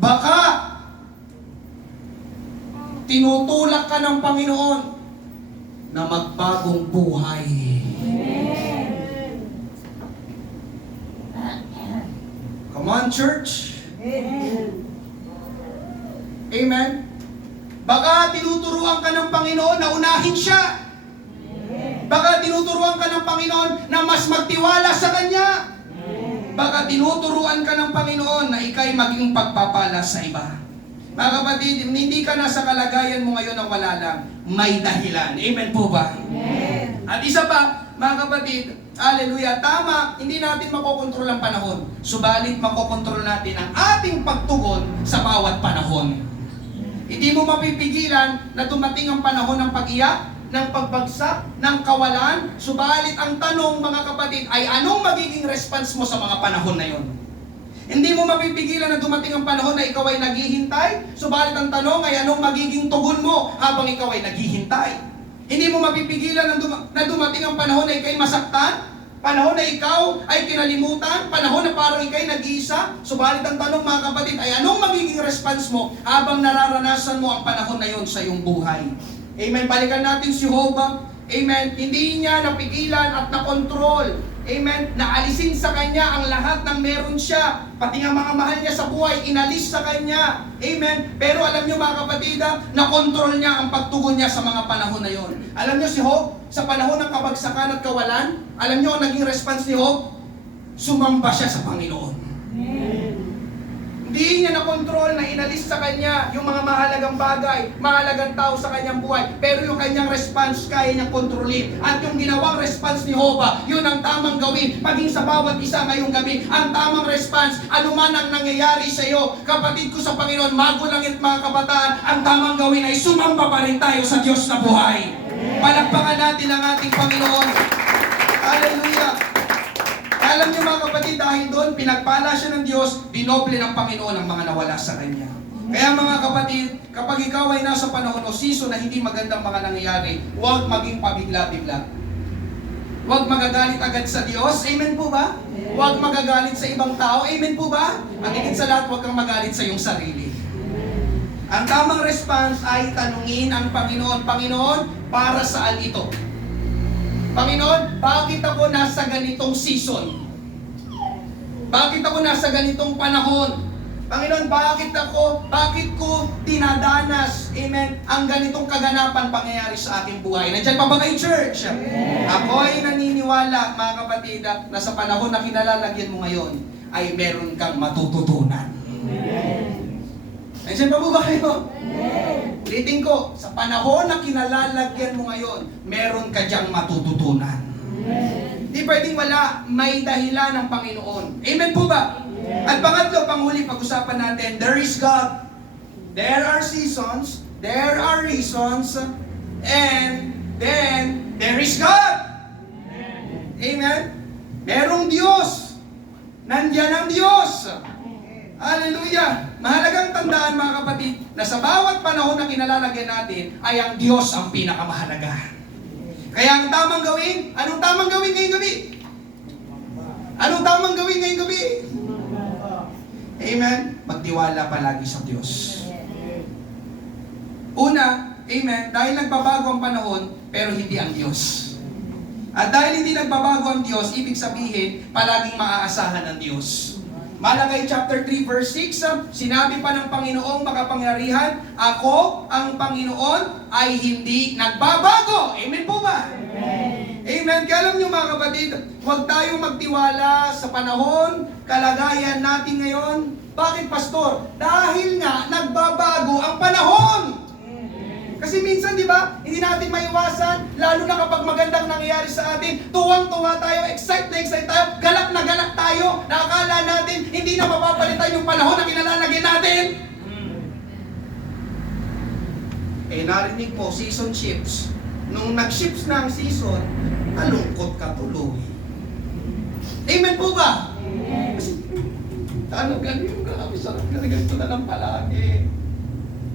Baka tinutulak ka ng Panginoon na magbagong buhay. Come on, church. Amen. Baka tinuturuan ka ng Panginoon na unahin siya. Baka tinuturuan ka ng Panginoon na mas magtiwala sa Kanya. Baka tinuturuan ka ng Panginoon na ikay maging pagpapala sa iba. Mga kapatid, hindi ka nasa kalagayan mo ngayon na wala lang. May dahilan. Amen po ba? Amen. At isa pa, mga kapatid, hallelujah, tama, hindi natin makokontrol ang panahon. Subalit makokontrol natin ang ating pagtugon sa bawat panahon. Hindi mo mapipigilan na dumating ang panahon ng pag-iyak, ng pagbagsak, ng kawalan. Subalit ang tanong, mga kapatid, ay anong magiging response mo sa mga panahon na yon? Hindi mo mapipigilan na dumating ang panahon na ikaw ay naghihintay. Subalit ang tanong ay anong magiging tugon mo habang ikaw ay naghihintay. Hindi mo mapipigilan na dumating ang panahon na ikaw ay masaktan. Panahon na ikaw ay kinalimutan. Panahon na parang ikaw ay nag-iisa. Subalit ang tanong, mga kapatid, ay anong magiging response mo habang nararanasan mo ang panahon na yon sa iyong buhay. Amen. Balikan natin si Job. Amen. Hindi niya napigilan at nakontrol. Amen. Naalisin sa kanya ang lahat ng meron siya. Pati nga mga mahal niya sa buhay, inalis sa kanya. Amen. Pero alam niyo, mga kapatid, nakontrol niya ang pagtugon niya sa mga panahon na yon. Alam niyo si Job, sa panahon ng kabagsakan at kawalan, alam niyo ang naging response ni Job? Sumamba siya sa Panginoon. Hindi niya nakontrol na inalis sa kanya yung mga mahalagang bagay, mahalagang tao sa kanyang buhay. Pero yung kanyang response, kaya niyang kontrolin. At yung ginawang response ni Job, yun ang tamang gawin. Maging sa bawat isa ngayong gabi, ang tamang response, anuman ang nangyayari sa iyo, kapatid ko sa Panginoon, magulangit mga kabataan, ang tamang gawin ay sumamba pa rin tayo sa Diyos na buhay. Palakpakan natin ang ating Panginoon. Hallelujah! Alam niyo, mga kapatid, dahil doon, pinagpala siya ng Diyos, dinoble ng Panginoon ang mga nawala sa Kanya. Kaya mga kapatid, kapag ikaw ay nasa panahon o season na hindi magandang mga nangyayari, huwag maging pabigla-bigla. Huwag magagalit agad sa Diyos. Amen po ba? Huwag magagalit sa ibang tao. Amen po ba? At higit sa lahat, huwag kang magalit sa iyong sarili. Ang tamang response ay tanungin ang Panginoon, Panginoon, para saan ito? Panginoon, bakit ako nasa ganitong season? Bakit ako nasa ganitong panahon? Panginoon, bakit ko dinadanas, amen, ang ganitong kaganapan pangyayari sa aking buhay? Nandiyan pa ba kayo, church? Ako ay naniniwala, mga kapatid, na sa panahon na kinalalagyan mo ngayon, ay meron kang matututunan. Nandiyan pa ba kayo? Ulitin ko, sa panahon na kinalalagyan mo ngayon, meron ka diyang matututunan. Hindi pwedeng wala, may dahilan ng Panginoon. Amen po ba? At pangatlo, panghuli, pag-usapan natin, there is God. There are seasons, there are reasons, and then there is God. Amen? Merong Diyos. Nandiyan ang Diyos. Hallelujah! Mahalagang tandaan mga kapatid na sa bawat panahon na kinalalagyan natin ay ang Diyos ang pinakamahalaga. Kaya ang tamang gawin, anong tamang gawin ngayong gabi? Anong tamang gawin ngayong gabi? Amen? Magtiwala palagi sa Diyos. Una, amen, dahil nagbabago ang panahon, pero hindi ang Diyos. At dahil hindi nagbabago ang Diyos, ibig sabihin, palaging maaasahan ng Diyos. Malakay chapter 3 verse 6, sinabi pa ng Panginoong makapangyarihan, ako ang Panginoon ay hindi nagbabago. Amen po ba? Amen. Kaya alam nyo mga kapatid, huwag tayong magtiwala sa panahon, kalagayan natin ngayon. Bakit, Pastor? Dahil nga nagbabago ang panahon. Kasi minsan, di ba, hindi natin maiwasan, lalo na kapag magandang nangyayari sa atin, tuwang-tuwa tayo, excited tayo, galak na galak tayo, nakakala natin, hindi na mapapalitan yung panahon na kinalalagyan natin. Eh, narinig po, season shifts. Nung nag-shifts na ang season, malungkot ka tuloy. Amen po ba? Kasi, ano, ganyan ka, sarap ka na ganito na lang palagi.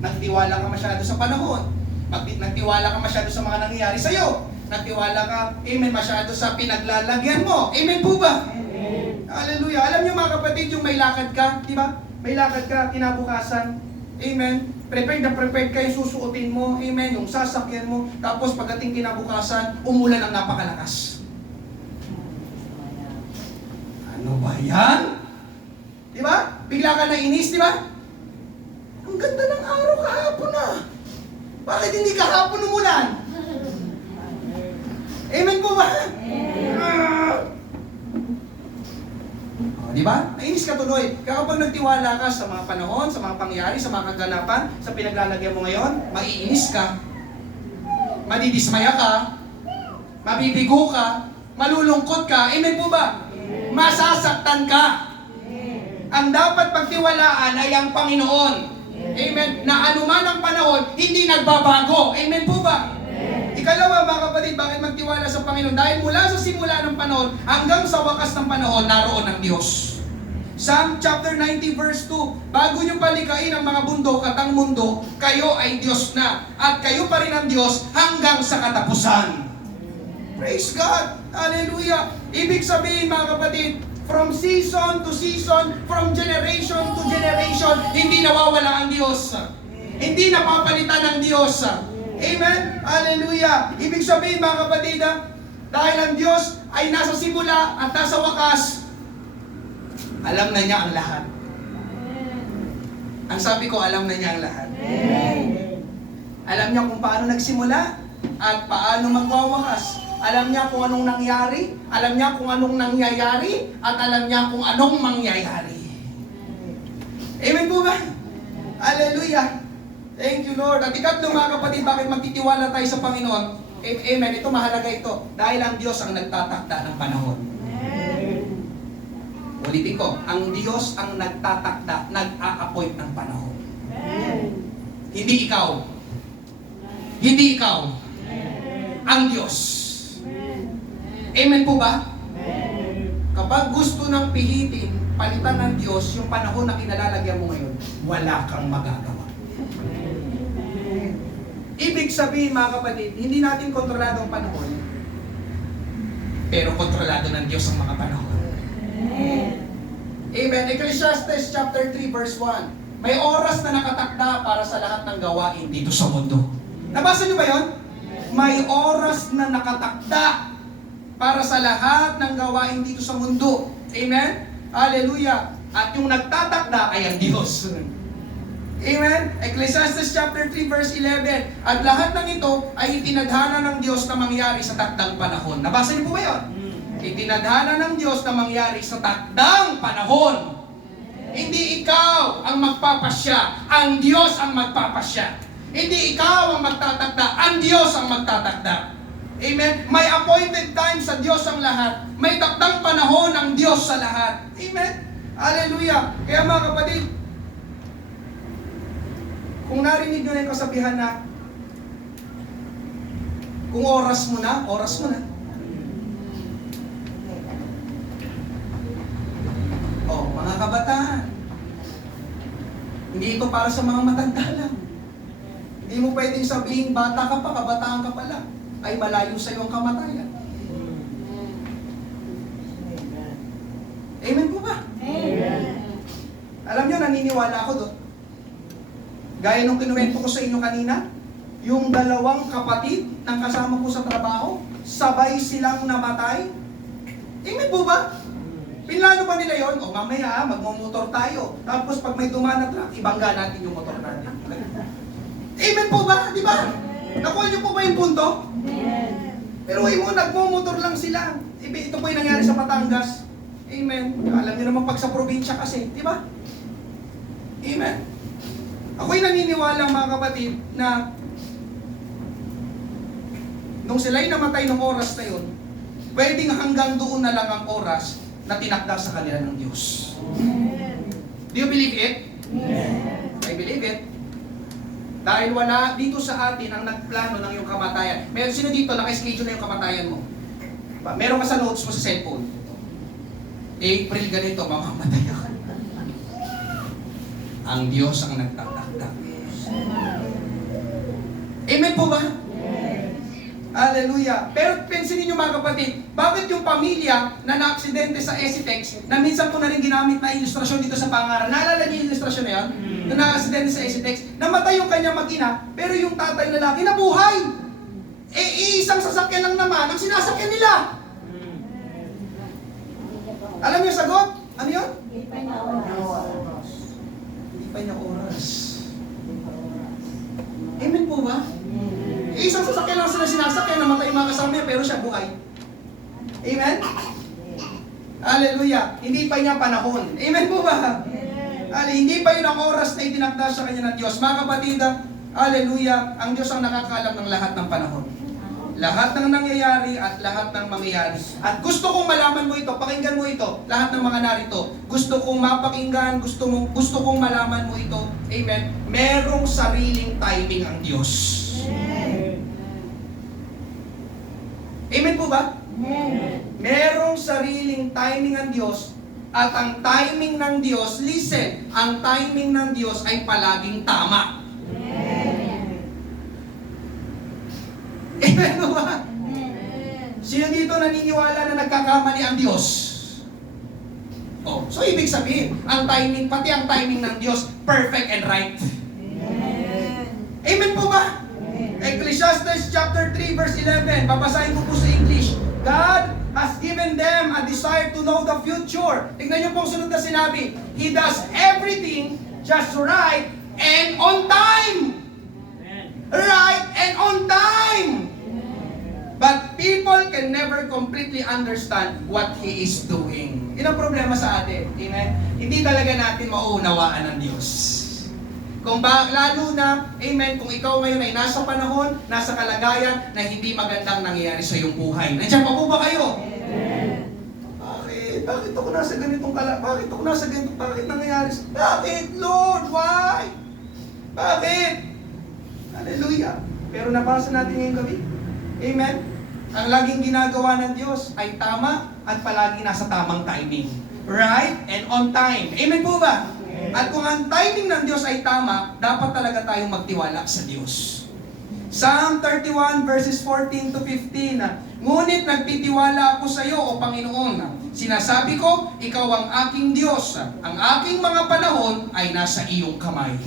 Nagtiwala ka masyado sa panahon. Nagtiwala ka masyado sa mga nangyayari sa'yo. Nagtiwala ka, amen, masyado sa pinaglalagyan mo. Amen po ba? Amen. Hallelujah. Alam niyo mga kapatid, yung may lakad ka, di ba? May lakad ka, kinabukasan. Amen. Prepared ka yung susuotin mo. Amen. Yung sasakyan mo. Tapos pagdating kinabukasan, umulan ng napakalakas. Ano ba yan? Di ba? Bigla ka na inis, di ba? Ang ganda ng araw kahapon na. Bakit hindi kahapon umulan? Amen po ba? Di ba? Nainis ka tuloy. Kaya kapag nagtiwala ka sa mga panahon, sa mga pangyayari, sa mga kaganapan, sa pinaglalagyan mo ngayon, maiinis ka, madidismaya ka, mabibigo ka, malulungkot ka. Amen po ba? Masasaktan ka. Ang dapat pagtiwalaan ay ang Panginoon. Amen. Na anuman ang panahon, hindi nagbabago. Amen po ba? Ikalawa mga kapatid, bakit magtiwala sa Panginoon? Dahil mula sa simula ng panahon hanggang sa wakas ng panahon, naroon ang Diyos. Psalm chapter 90 verse 2, bago nyo palikain ang mga bundok at ang mundo, kayo ay Diyos na. At kayo pa rin ang Diyos hanggang sa katapusan. Praise God! Hallelujah! Ibig sabihin mga kapatid, from season to season, from generation to generation, hindi nawawala ang Diyos. Hindi napapalitan ng Diyos. Amen? Hallelujah! Ibig sabihin mga kapatid, dahil ang Diyos ay nasa simula at nasa wakas, alam na niya ang lahat. Ang sabi ko, alam na niya ang lahat. Alam niya kung paano nagsimula at paano magwawakas. Alam niya kung anong nangyari, alam niya kung anong nangyayari, at alam niya kung anong mangyayari. Amen po ba? Hallelujah! Thank you, Lord. At ikatlo mga kapatid, bakit magtitiwala tayo sa Panginoon? Amen. Ito, mahalaga ito. Dahil ang Diyos ang nagtatakda ng panahon. Ulitin ko, ang Diyos ang nagtatakda, nag-a-appoint ng panahon. Hindi ikaw. Hindi ikaw. Ang Diyos. Amen po ba? Kapag gusto ng pihitin, palitan ng Diyos yung panahon na kinalalagyan mo ngayon, wala kang magagawa. Ibig sabihin mga kapatid, hindi natin kontrolado ang panahon, pero kontrolado ng Diyos ang mga panahon. Amen. Ecclesiastes chapter 3 verse 1, may oras na nakatakda para sa lahat ng gawain dito sa mundo. Nabasa niyo ba yun? May oras na nakatakda para sa lahat ng gawain dito sa mundo. Amen? Hallelujah! At yung nagtatakda ay ang Diyos. Amen? Ecclesiastes chapter 3 verse 11, at lahat ng ito ay itinadhana ng Diyos na mangyari sa takdang panahon. Nabasa niyo po ba yun? Itinadhana ng Diyos na mangyari sa takdang panahon. Hindi ikaw ang magpapasya, ang Diyos ang magpapasya. Hindi ikaw ang magtatakda, ang Diyos ang magtatakda. Amen? May appointed time sa Diyos ang lahat. May takdang panahon ang Diyos sa lahat. Amen? Hallelujah! Kaya mga kapatid, kung narinig nyo na yung kasabihan na, kung oras mo na, oras mo na. Oh, mga kabataan, Hindi ito para sa mga matanda lang. Hindi mo pwedeng sabihin, bata ka pa, kabataan ka pa lang, ay malayo sa iyo ang kamatayan. Amen po ba? Alam nyo, naniniwala ako doon. Gaya nung kinuwento ko sa inyo kanina, yung dalawang kapatid ng kasama ko sa trabaho, sabay silang namatay. Amen po ba? Pinlano ba nila yon? O mamaya, magmumotor tayo. Tapos pag may dumaan na truck, ibangga natin yung motor natin. Amen po ba? Di ba? Nakuha niyo po ba yung punto? Pero mo, nagmumotor lang sila. Ito po yung nangyari sa Batangas. Amen. Alam niyo naman pag sa probinsya kasi, di ba? Amen. Ako'y naniniwala mga kapatid na nung sila'y namatay ng oras na yun, pwedeng hanggang doon na lang ang oras na tinakda sa kanila ng Diyos. Do you believe it? I believe it. Dahil wala dito sa atin ang nagplano ng iyong kamatayan. Meron sino dito, naka-schedule na yung kamatayan mo. Meron ka sa notes mo sa cellphone. April ganito, mamamatay ako. Ang Diyos ang nagtatakda. Amen po ba? Hallelujah. Pero pensin niyo mga kapatid, bakit yung pamilya na na-aksidente sa Esitex, na minsan ko na rin ginamit na ilustrasyon dito sa pangaral, naalala niyo yung ilustrasyon na yan? Na na-aksidente sa Esitex, namatay yung kanyang mag-ina, pero yung tatay lalaki nabuhay. Isang sasakyan lang naman ang sinasakyan nila. Alam niyo sagot? Ano yun? Hindi pa niya oras. Amen po ba? Isang sasakyan lang sila sinasakyan, namatay yung mga kasama niya, pero siya buhay. Amen? Hallelujah. Hindi pa niya panahon. Amen po ba? Hindi pa yun ang oras na itinakda sa kanya ng Diyos. Mga kapatid, hallelujah, ang Diyos ang nakakaalam ng lahat ng panahon. Lahat ng nangyayari at lahat ng mangyayari. At gusto kong malaman mo ito, pakinggan mo ito, lahat ng mga narito. Gusto kong mapakinggan, gusto kong malaman mo ito. Amen? Merong sariling timing ang Diyos. Amen po ba? Merong sariling timing ang Diyos. At ang timing ng Diyos, listen, ang timing ng Diyos ay palaging tama. Amen po ba? Sino dito naniniwala na nagkakamali ang Diyos? Oh, so ibig sabihin, pati ang timing ng Diyos, perfect and right. Amen po ba? Ecclesiastes chapter 3 verse 11, babasahin ko po sa English. God has given them a desire to know the future. Tingnan niyo pong sunod na sinabi. He does everything just right and on time. Right and on time. But people can never completely understand what He is doing. Yun ang problema sa atin. Amen? Hindi talaga natin mauunawaan ng Diyos. Lalo na, amen, kung ikaw ngayon ay nasa panahon, nasa kalagayan na hindi magandang nangyayari sa iyong buhay. Nandiyan pa po ba kayo? Bakit ako nasa ganitong bakit nangyayari? Bakit, Lord? Why? Bakit? Hallelujah. Pero nabasa natin ngayong gabi. Amen? Ang laging ginagawa ng Diyos ay tama at palagi nasa tamang timing. Right and on time. Amen po ba? At kung ang timing ng Diyos ay tama, dapat talaga tayong magtiwala sa Diyos. Psalm 31 verses 14 to 15. Ngunit nagtitiwala ako sa iyo, O Panginoon. Sinasabi ko, ikaw ang aking Diyos. Ang aking mga panahon ay nasa iyong kamay.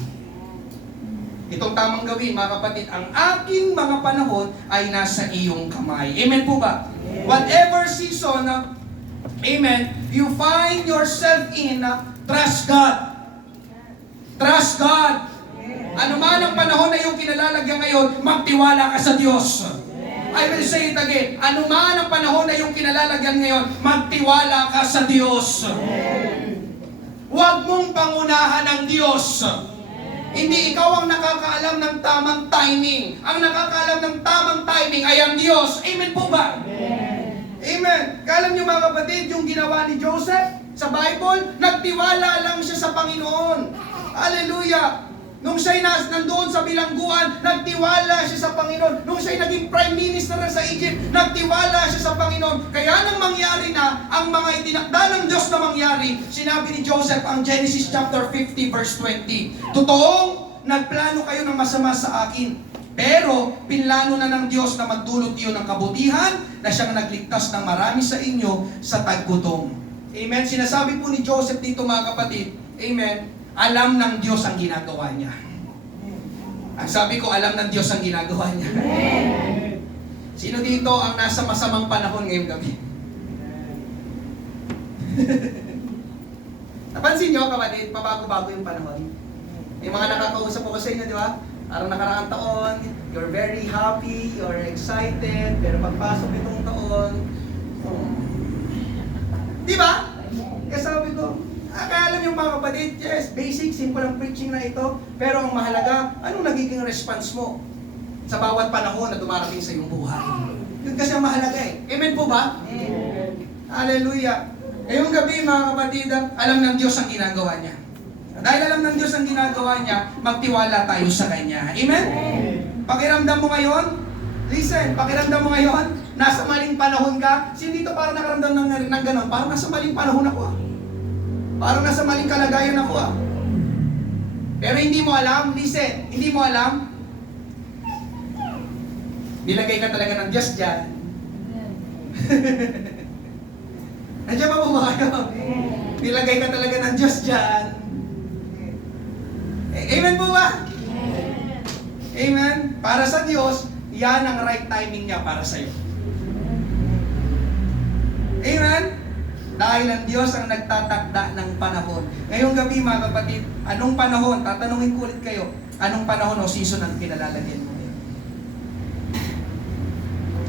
Itong tamang gawin, mga kapatid, ang aking mga panahon ay nasa iyong kamay. Amen po ba? Whatever season, amen, you find yourself in, trust God. Trust God. Ano man ang panahon na iyong kinalalagyan ngayon, magtiwala ka sa Diyos. I will say it again. Ano man ang panahon na iyong kinalalagyan ngayon, magtiwala ka sa Diyos. Huwag mong pangunahan ang Diyos. Hindi ikaw ang nakakaalam ng tamang timing. Ang nakakaalam ng tamang timing ay ang Diyos. Amen po ba? Amen. Kaalam niyo mga kapatid, yung ginawa ni Joseph sa Bible, nagtiwala lang siya sa Panginoon. Hallelujah! Nung siya'y nandoon sa bilangguan, nagtiwala siya sa Panginoon. Nung siya'y naging Prime Minister sa Egypt, nagtiwala siya sa Panginoon. Kaya nang mangyari na ang mga itinakda ng Diyos na mangyari, sinabi ni Joseph ang Genesis chapter 50 verse 20, totoong nagplano kayo ng masama sa akin, pero pinlano na ng Diyos na magdulot iyon ng kabutihan na siyang nagligtas ng marami sa inyo sa taggutom. Amen. Sinasabi po ni Joseph dito mga kapatid, amen, alam ng Diyos ang ginagawa niya. Ang sabi ko, alam ng Diyos ang ginagawa niya. Sino dito ang nasa masamang panahon ngayong gabi? Napansin niyo kapatid, pabago-bago yung panahon. May mga nakakausap ko sa inyo, di ba? Araw nakaraang taon, you're very happy, you're excited, pero pagpasok itong taon, di ba? Kaya sabi ko, kaya alam yung mga kapatid, yes, basic, simple ang preaching na ito, pero ang mahalaga, anong nagiging response mo sa bawat panahon na dumarating sa iyong buhay? Yun kasi ang mahalaga eh. Amen po ba? Amen. Hallelujah. Ngayong gabi mga kapatid, alam ng Diyos ang ginagawa niya. Dahil alam ng Diyos ang ginagawa niya, magtiwala tayo sa Kanya. Amen? Pakiramdam mo ngayon, listen, pakiramdam mo ngayon, nasa maling panahon ka, hindi dito para nakaramdam ng ganon, parang nasa maling panahon ako ah. Parang nasa maling kalagayan ako ah. Pero hindi mo alam, listen, hindi mo alam, nilagay ka talaga ng Diyos dyan. Nandiyan ba po ba kayo? Nilagay ka talaga ng Diyos dyan. Amen po ba? Amen. Para sa Diyos, yan ang right timing niya para sa iyo. Amen. Dahil ang Diyos ang nagtatakda ng panahon. Ngayong gabi mga kapatid, anong panahon? Tatanungin ko ulit kayo, anong panahon o season ang kinalalagyan mo?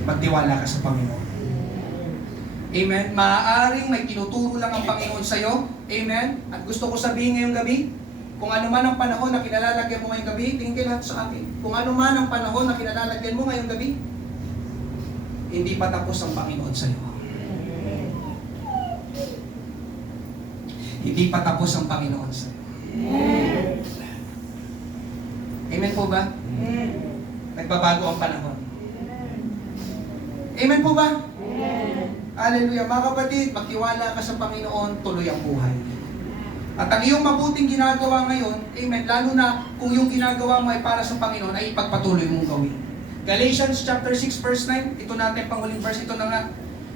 Magtiwala ka sa Panginoon. Amen. Maaaring may tinuturo lang ang Panginoon sa iyo. Amen. At gusto ko sabihin ngayong gabi, kung ano man ang panahon na kinalalagyan mo ngayong gabi, tingin kayo lahat sa akin. Kung ano man ang panahon na kinalalagyan mo ngayong gabi, hindi pa tapos ang Panginoon sa iyo. Hindi pa tapos ang Panginoon sa iyo. Amen po ba? Nagbabago ang panahon. Amen po ba? Hallelujah. Mga kapatid, magtiwala ka sa Panginoon, tuloy ang buhay. At ang iyong mabuting ginagawa ngayon, amen, lalo na kung yung ginagawa mo ay para sa Panginoon, ay ipagpatuloy mong gawin. Galatians chapter 6 verse 9, ito natin panguling verse, ito na nga.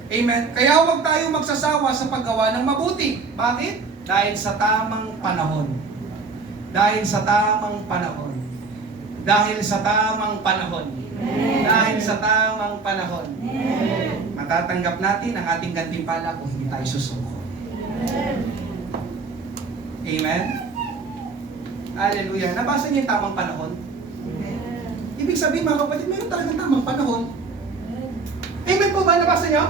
Amen. Kaya huwag tayo magsasawa sa paggawa ng mabuti. Bakit? Dahil sa tamang panahon. Dahil sa tamang panahon. Dahil sa tamang panahon. Dahil sa tamang panahon. Matatanggap natin ang ating gantimpala kung hindi tayo susuko. Amen? Hallelujah. Nabasa niyo yung tamang panahon? Ibig sabihin mga kapatid, mayroon talagang tamang panahon. Amen po ba? Nabasa niyo?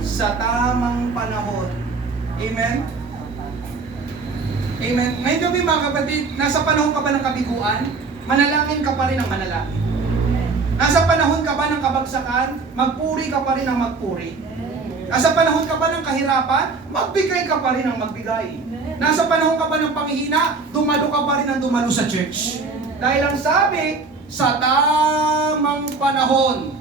Sa tamang panahon. Amen? Amen. Ngayon gabi mga kapatid, nasa panahon ka ba ng kabiguan? Manalangin ka pa rin ang manalangin. Nasa panahon ka ba ng kabagsakan? Magpuri ka pa rin ang magpuri. Nasa panahon ka ba ng kahirapan? Magbigay ka pa rin ang magbigay. Nasa panahon ka ba ng panghihina? Dumalo ka pa rin ang dumalo sa church. Dahil ang sabi, sa tamang panahon.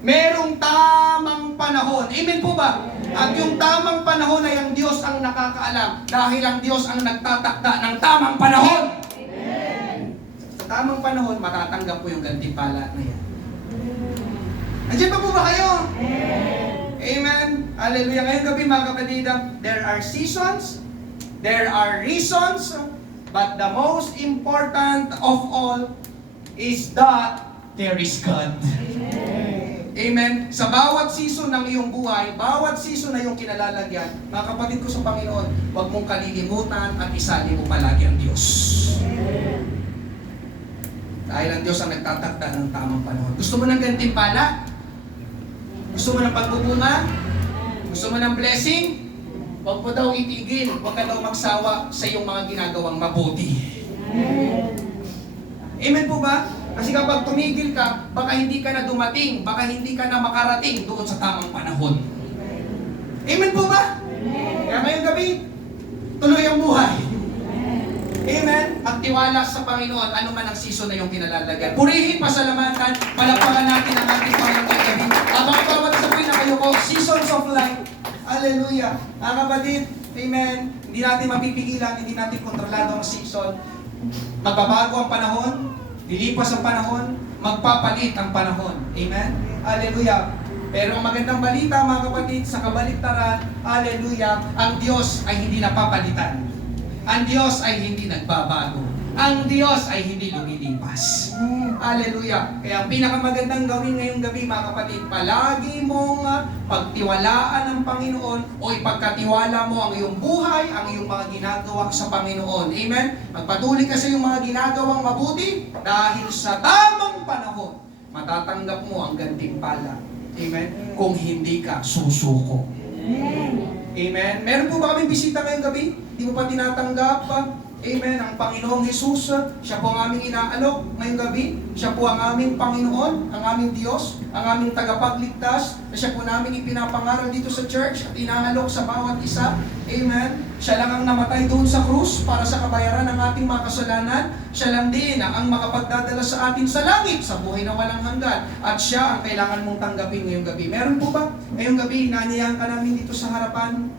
Merong tamang panahon. Amen po ba? At yung tamang panahon ay ang Diyos ang nakakaalam. Dahil ang Diyos ang nagtatakda ng tamang panahon. Sa tamang panahon, matatanggap po yung gantimpala na yan. Nandiyan pa po ba kayo? Amen. Hallelujah. Ngayong gabi mga kapatid, there are seasons, there are reasons, but the most important of all is that there is God. Amen. Sa bawat season ng iyong buhay, bawat season na iyong kinalalagyan, mga kapatid ko sa Panginoon, huwag mong kalilimutan at isali mo palagi ang Diyos. Dahil ang Diyos ang nagtatakda ng tamang panahon. Gusto mo ng gantimpala? Gusto mo ng pagbubunga? Gusto mo ng blessing? Huwag mo daw itigil. Huwag ka daw magsawa sa iyong mga ginagawang mabuti. Amen po ba? Kasi kapag tumigil ka, baka hindi ka na dumating, baka hindi ka na makarating doon sa tamang panahon. Amen po ba? Kaya ngayong gabi, tuloy ang buhay. Amen? Magtiwala sa Panginoon, ano man ang season na yung kinalalagyan. Purihin, pasalamatan, palapakan natin ang ating Panginoon gabi. Habang bawat sa na kayo ko, seasons of life. Hallelujah. Mga kapatid, amen. Hindi natin mapipigilan, hindi natin kontrolado ang season. Magbabago ang panahon, lilipas ang panahon, magpapalit ang panahon. Amen? Hallelujah. Pero ang magandang balita, mga kapatid, sa kabaliktaran, hallelujah, ang Diyos ay hindi napapalitan. Ang Diyos ay hindi nagbabago. Ang Diyos ay hindi lumilipas. Hallelujah. Kaya ang pinakamagandang gawin ngayong gabi, mga kapatid, palagi mong pagtiwalaan ng Panginoon o ipagkatiwala mo ang iyong buhay, ang iyong mga ginagawa sa Panginoon. Amen? Magpatuloy ka sa iyong mga ginagawang mabuti dahil sa tamang panahon, matatanggap mo ang gantimpala. Amen? Kung hindi ka susuko. Amen? Meron po ba kaming bisita ngayong gabi? Hindi mo pa tinatanggap pa? Amen. Ang Panginoong Jesus, siya po ang aming inaalok ngayong gabi. Siya po ang aming Panginoon, ang aming Diyos, ang aming tagapagligtas. Siya po namin ipinapangaral dito sa church at inaalok sa bawat isa. Amen. Siya lang ang namatay doon sa krus para sa kabayaran ng ating mga kasalanan. Siya lang din ang makapagdadala sa atin sa langit, sa buhay na walang hanggan. At siya ang kailangan mong tanggapin ngayong gabi. Meron po ba? Ngayong gabi, inaanyayahan ka namin dito sa harapan.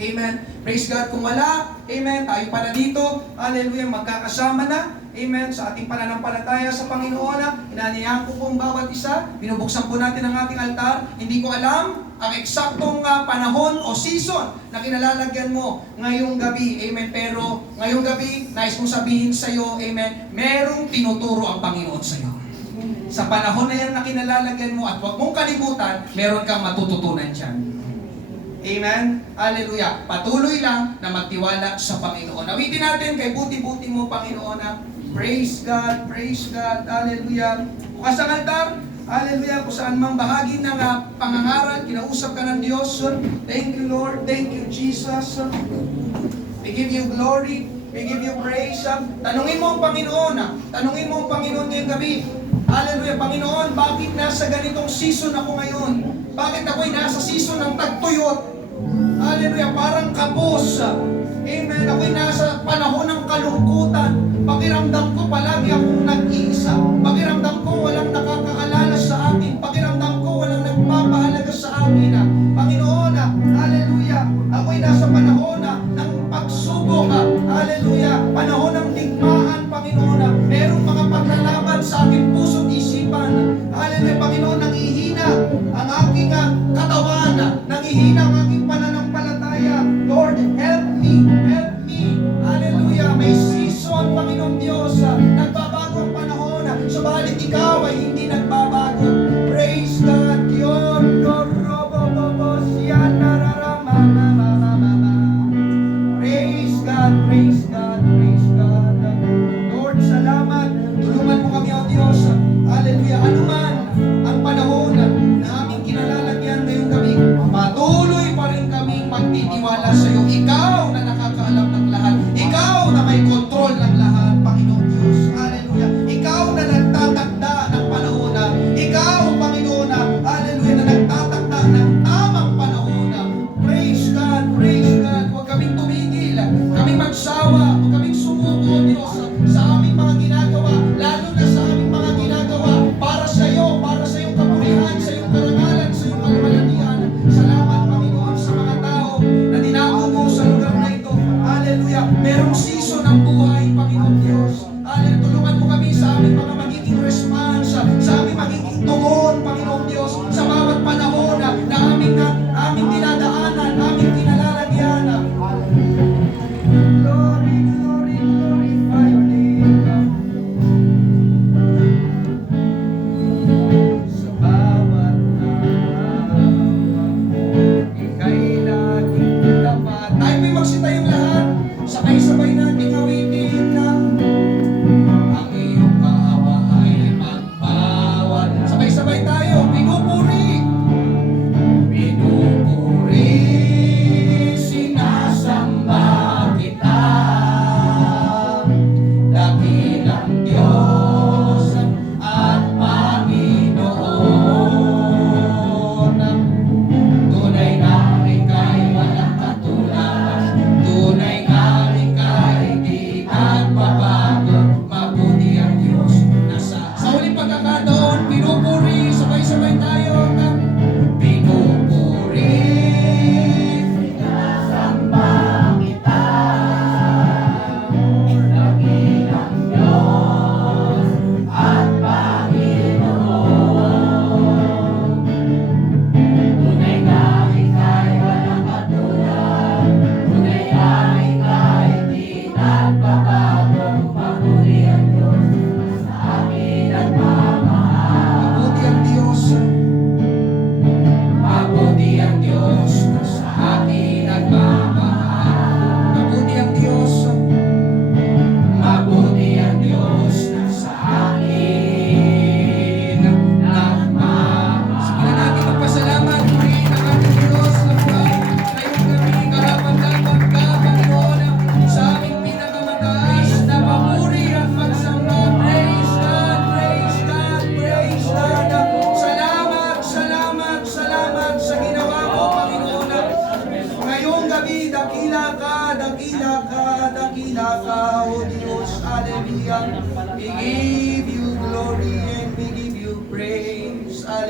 Amen. Praise God. Kung wala, amen, tayo pala dito. Hallelujah. Magkakasama na. Amen. Sa ating pananampalataya sa Panginoon. Inanyayahan ko pong bawat isa. Binubuksan po natin ang ating altar. Hindi ko alam ang eksaktong panahon o season na kinalalagyan mo ngayong gabi. Amen. Pero ngayong gabi, nais kong sabihin sa iyo, amen, merong tinuturo ang Panginoon sa iyo. Sa panahon na yan na kinalalagyan mo at huwag mong kalimutan, meron kang matututunan dyan. Amen? Hallelujah. Patuloy lang na magtiwala sa Panginoon. Awitin natin kay buti-buti mo, Panginoon. Praise God, praise God. Hallelujah. Bukas ang altar. Hallelujah. Kung saan mang bahagi ng pangangaral, kinausap ka ng Diyos. Thank you, Lord. Thank you, Jesus. We give you glory. We give you praise. Tanungin mo ang Panginoon. Tanungin mo ang Panginoon ngayong gabi. Hallelujah. Panginoon, bakit nasa ganitong season ako ngayon? Bakit ako'y nasa season ng tagtuyot? Hallelujah, parang kapos. Amen, ako'y nasa panahon ng kalungkutan. Pakiramdam ko palagi akong nag-iisa. Pakiramdam ko walang nakakaalala sa akin. Pakiramdam ko walang nagpapahalaga sa akin. Panginoon, hallelujah, ako'y nasa panahon ng pagsubok. Hallelujah, panahon ng digmaan, Panginoon. Merong mga paglalaban sa aking puso't isipan. Hallelujah, Panginoon, nangihina ang aking katawan, nangihina ang aking pananampalataya. Lord, help me, help me. Hallelujah, may season, Panginoon Diyos, nagbabago ang panahon, subalit ikaw ay hindi nagbabago. Praise God, Diyon, praise God, praise God, praise God. Lord, salamat. Tulungan mo kami, O Diyos. Hallelujah, anuman ang panahon na aming kinalalagyan ngayong gabi, patuloy pa rin kaming magtitiwala sa iyo. Ikaw na nakakaalam ng lahat. Ikaw na may kontrol ng lahat, Panginoon Diyos. Hallelujah. Ikaw na nagtatakda ng panahon.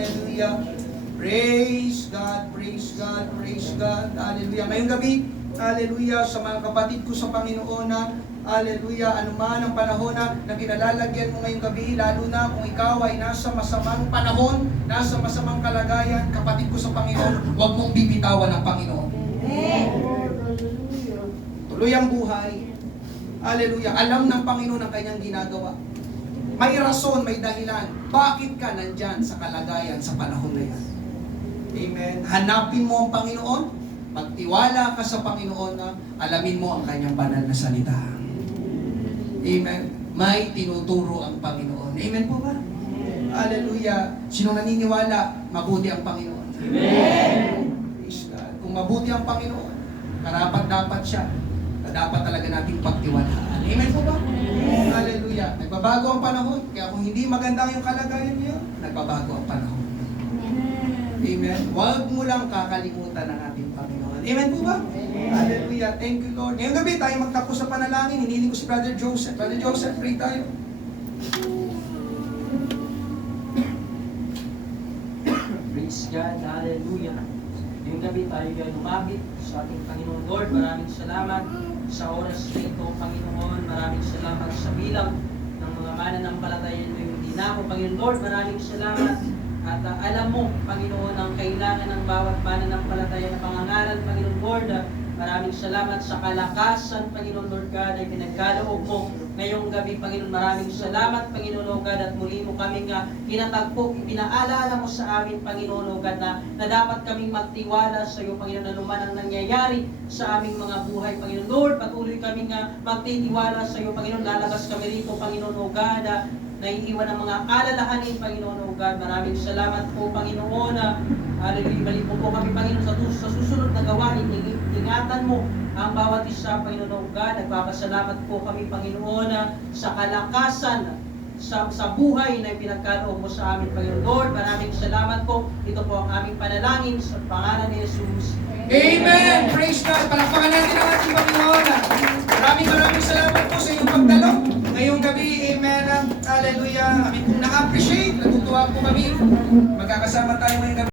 Hallelujah. Praise God, praise God, praise God. Hallelujah. Ngayong gabi, hallelujah, sa mga kapatid ko sa Panginoon na, hallelujah, anuman ang panahon na kinalalagyan mo ngayong gabi, lalo na kung ikaw ay nasa masamang panahon, nasa masamang kalagayan, kapatid ko sa Panginoon, huwag mong bibitawan ang Panginoon. Tuloy ang buhay. Hallelujah. Alam ng Panginoon ang kanyang ginagawa. May rason, may dahilan. Bakit ka nandyan sa kalagayan sa panahon na yan? Amen. Hanapin mo ang Panginoon. Magtiwala ka sa Panginoon na alamin mo ang kanyang banal na salita. Amen. May tinuturo ang Panginoon. Amen po ba? Hallelujah. Sino naniniwala? Mabuti ang Panginoon. Amen. Praise God. Kung mabuti ang Panginoon, karapat-dapat siya na dapat talaga nating pagtiwalaan. Amen po ba? Amen. Hallelujah. Nagbabago ang panahon. Kaya kung hindi maganda yung kalagayan niyo, nagbabago ang panahon. Amen. Huwag mo lang kakalimutan ng ating Panginoon. Amen po ba? Hallelujah. Thank you, Lord. Ngayong gabi tayo magtapos sa panalangin. Hiniling ko si Brother Joseph. Brother Joseph, pray tayo. Praise God, hallelujah. Ngayong gabi tayo ay lumapit sa ating Panginoon Lord. Maraming salamat sa oras na ito, Panginoon. Maraming salamat sa bilang ng mga mananampalataya na hindi na ako, Panginoon Lord. Maraming salamat. At alam mo, Panginoon, ang kailangan ng bawat mananampalataya na pangangaral, Panginoon Lord. Maraming salamat sa kalakasan, Panginoon Lord God, ay pinagkaloob mo ngayong gabi, Panginoon. Maraming salamat, Panginoon Lord God, at muli mo kaming kinatagpo, ipinaalala mo sa amin, Panginoon Lord God, na dapat kaming magtiwala sa iyo, Panginoon, anuman ang nangyayari sa aming mga buhay, Panginoon Lord. Patuloy kaming magtitiwala sa iyo, Panginoon. Lalabas kami rito, Panginoon Lord God, naiiwan ang mga alalahanin, Panginoon Lord God. Maraming salamat po, Panginoon. Hallelujah. Balik po kami, Panginoon, sa susunod na gawain. Ingatan mo ang bawat isa, Panginoon Lord God. Nagpapasalamat po kami, Panginoon, sa kalakasan, sa buhay na pinagkaloob mo sa amin, Panginoon Lord. Maraming salamat po. Ito po ang aming panalangin sa pangalan ni Jesus. Amen! Praise God! Palakpakan natin ang ating Panginoon. Maraming salamat po sa iyong pagdalo. Ngayong gabi, amen. Hallelujah. Kami pong na-appreciate. Natutuwa po kami. Magkakasama tayo ngayong gabi.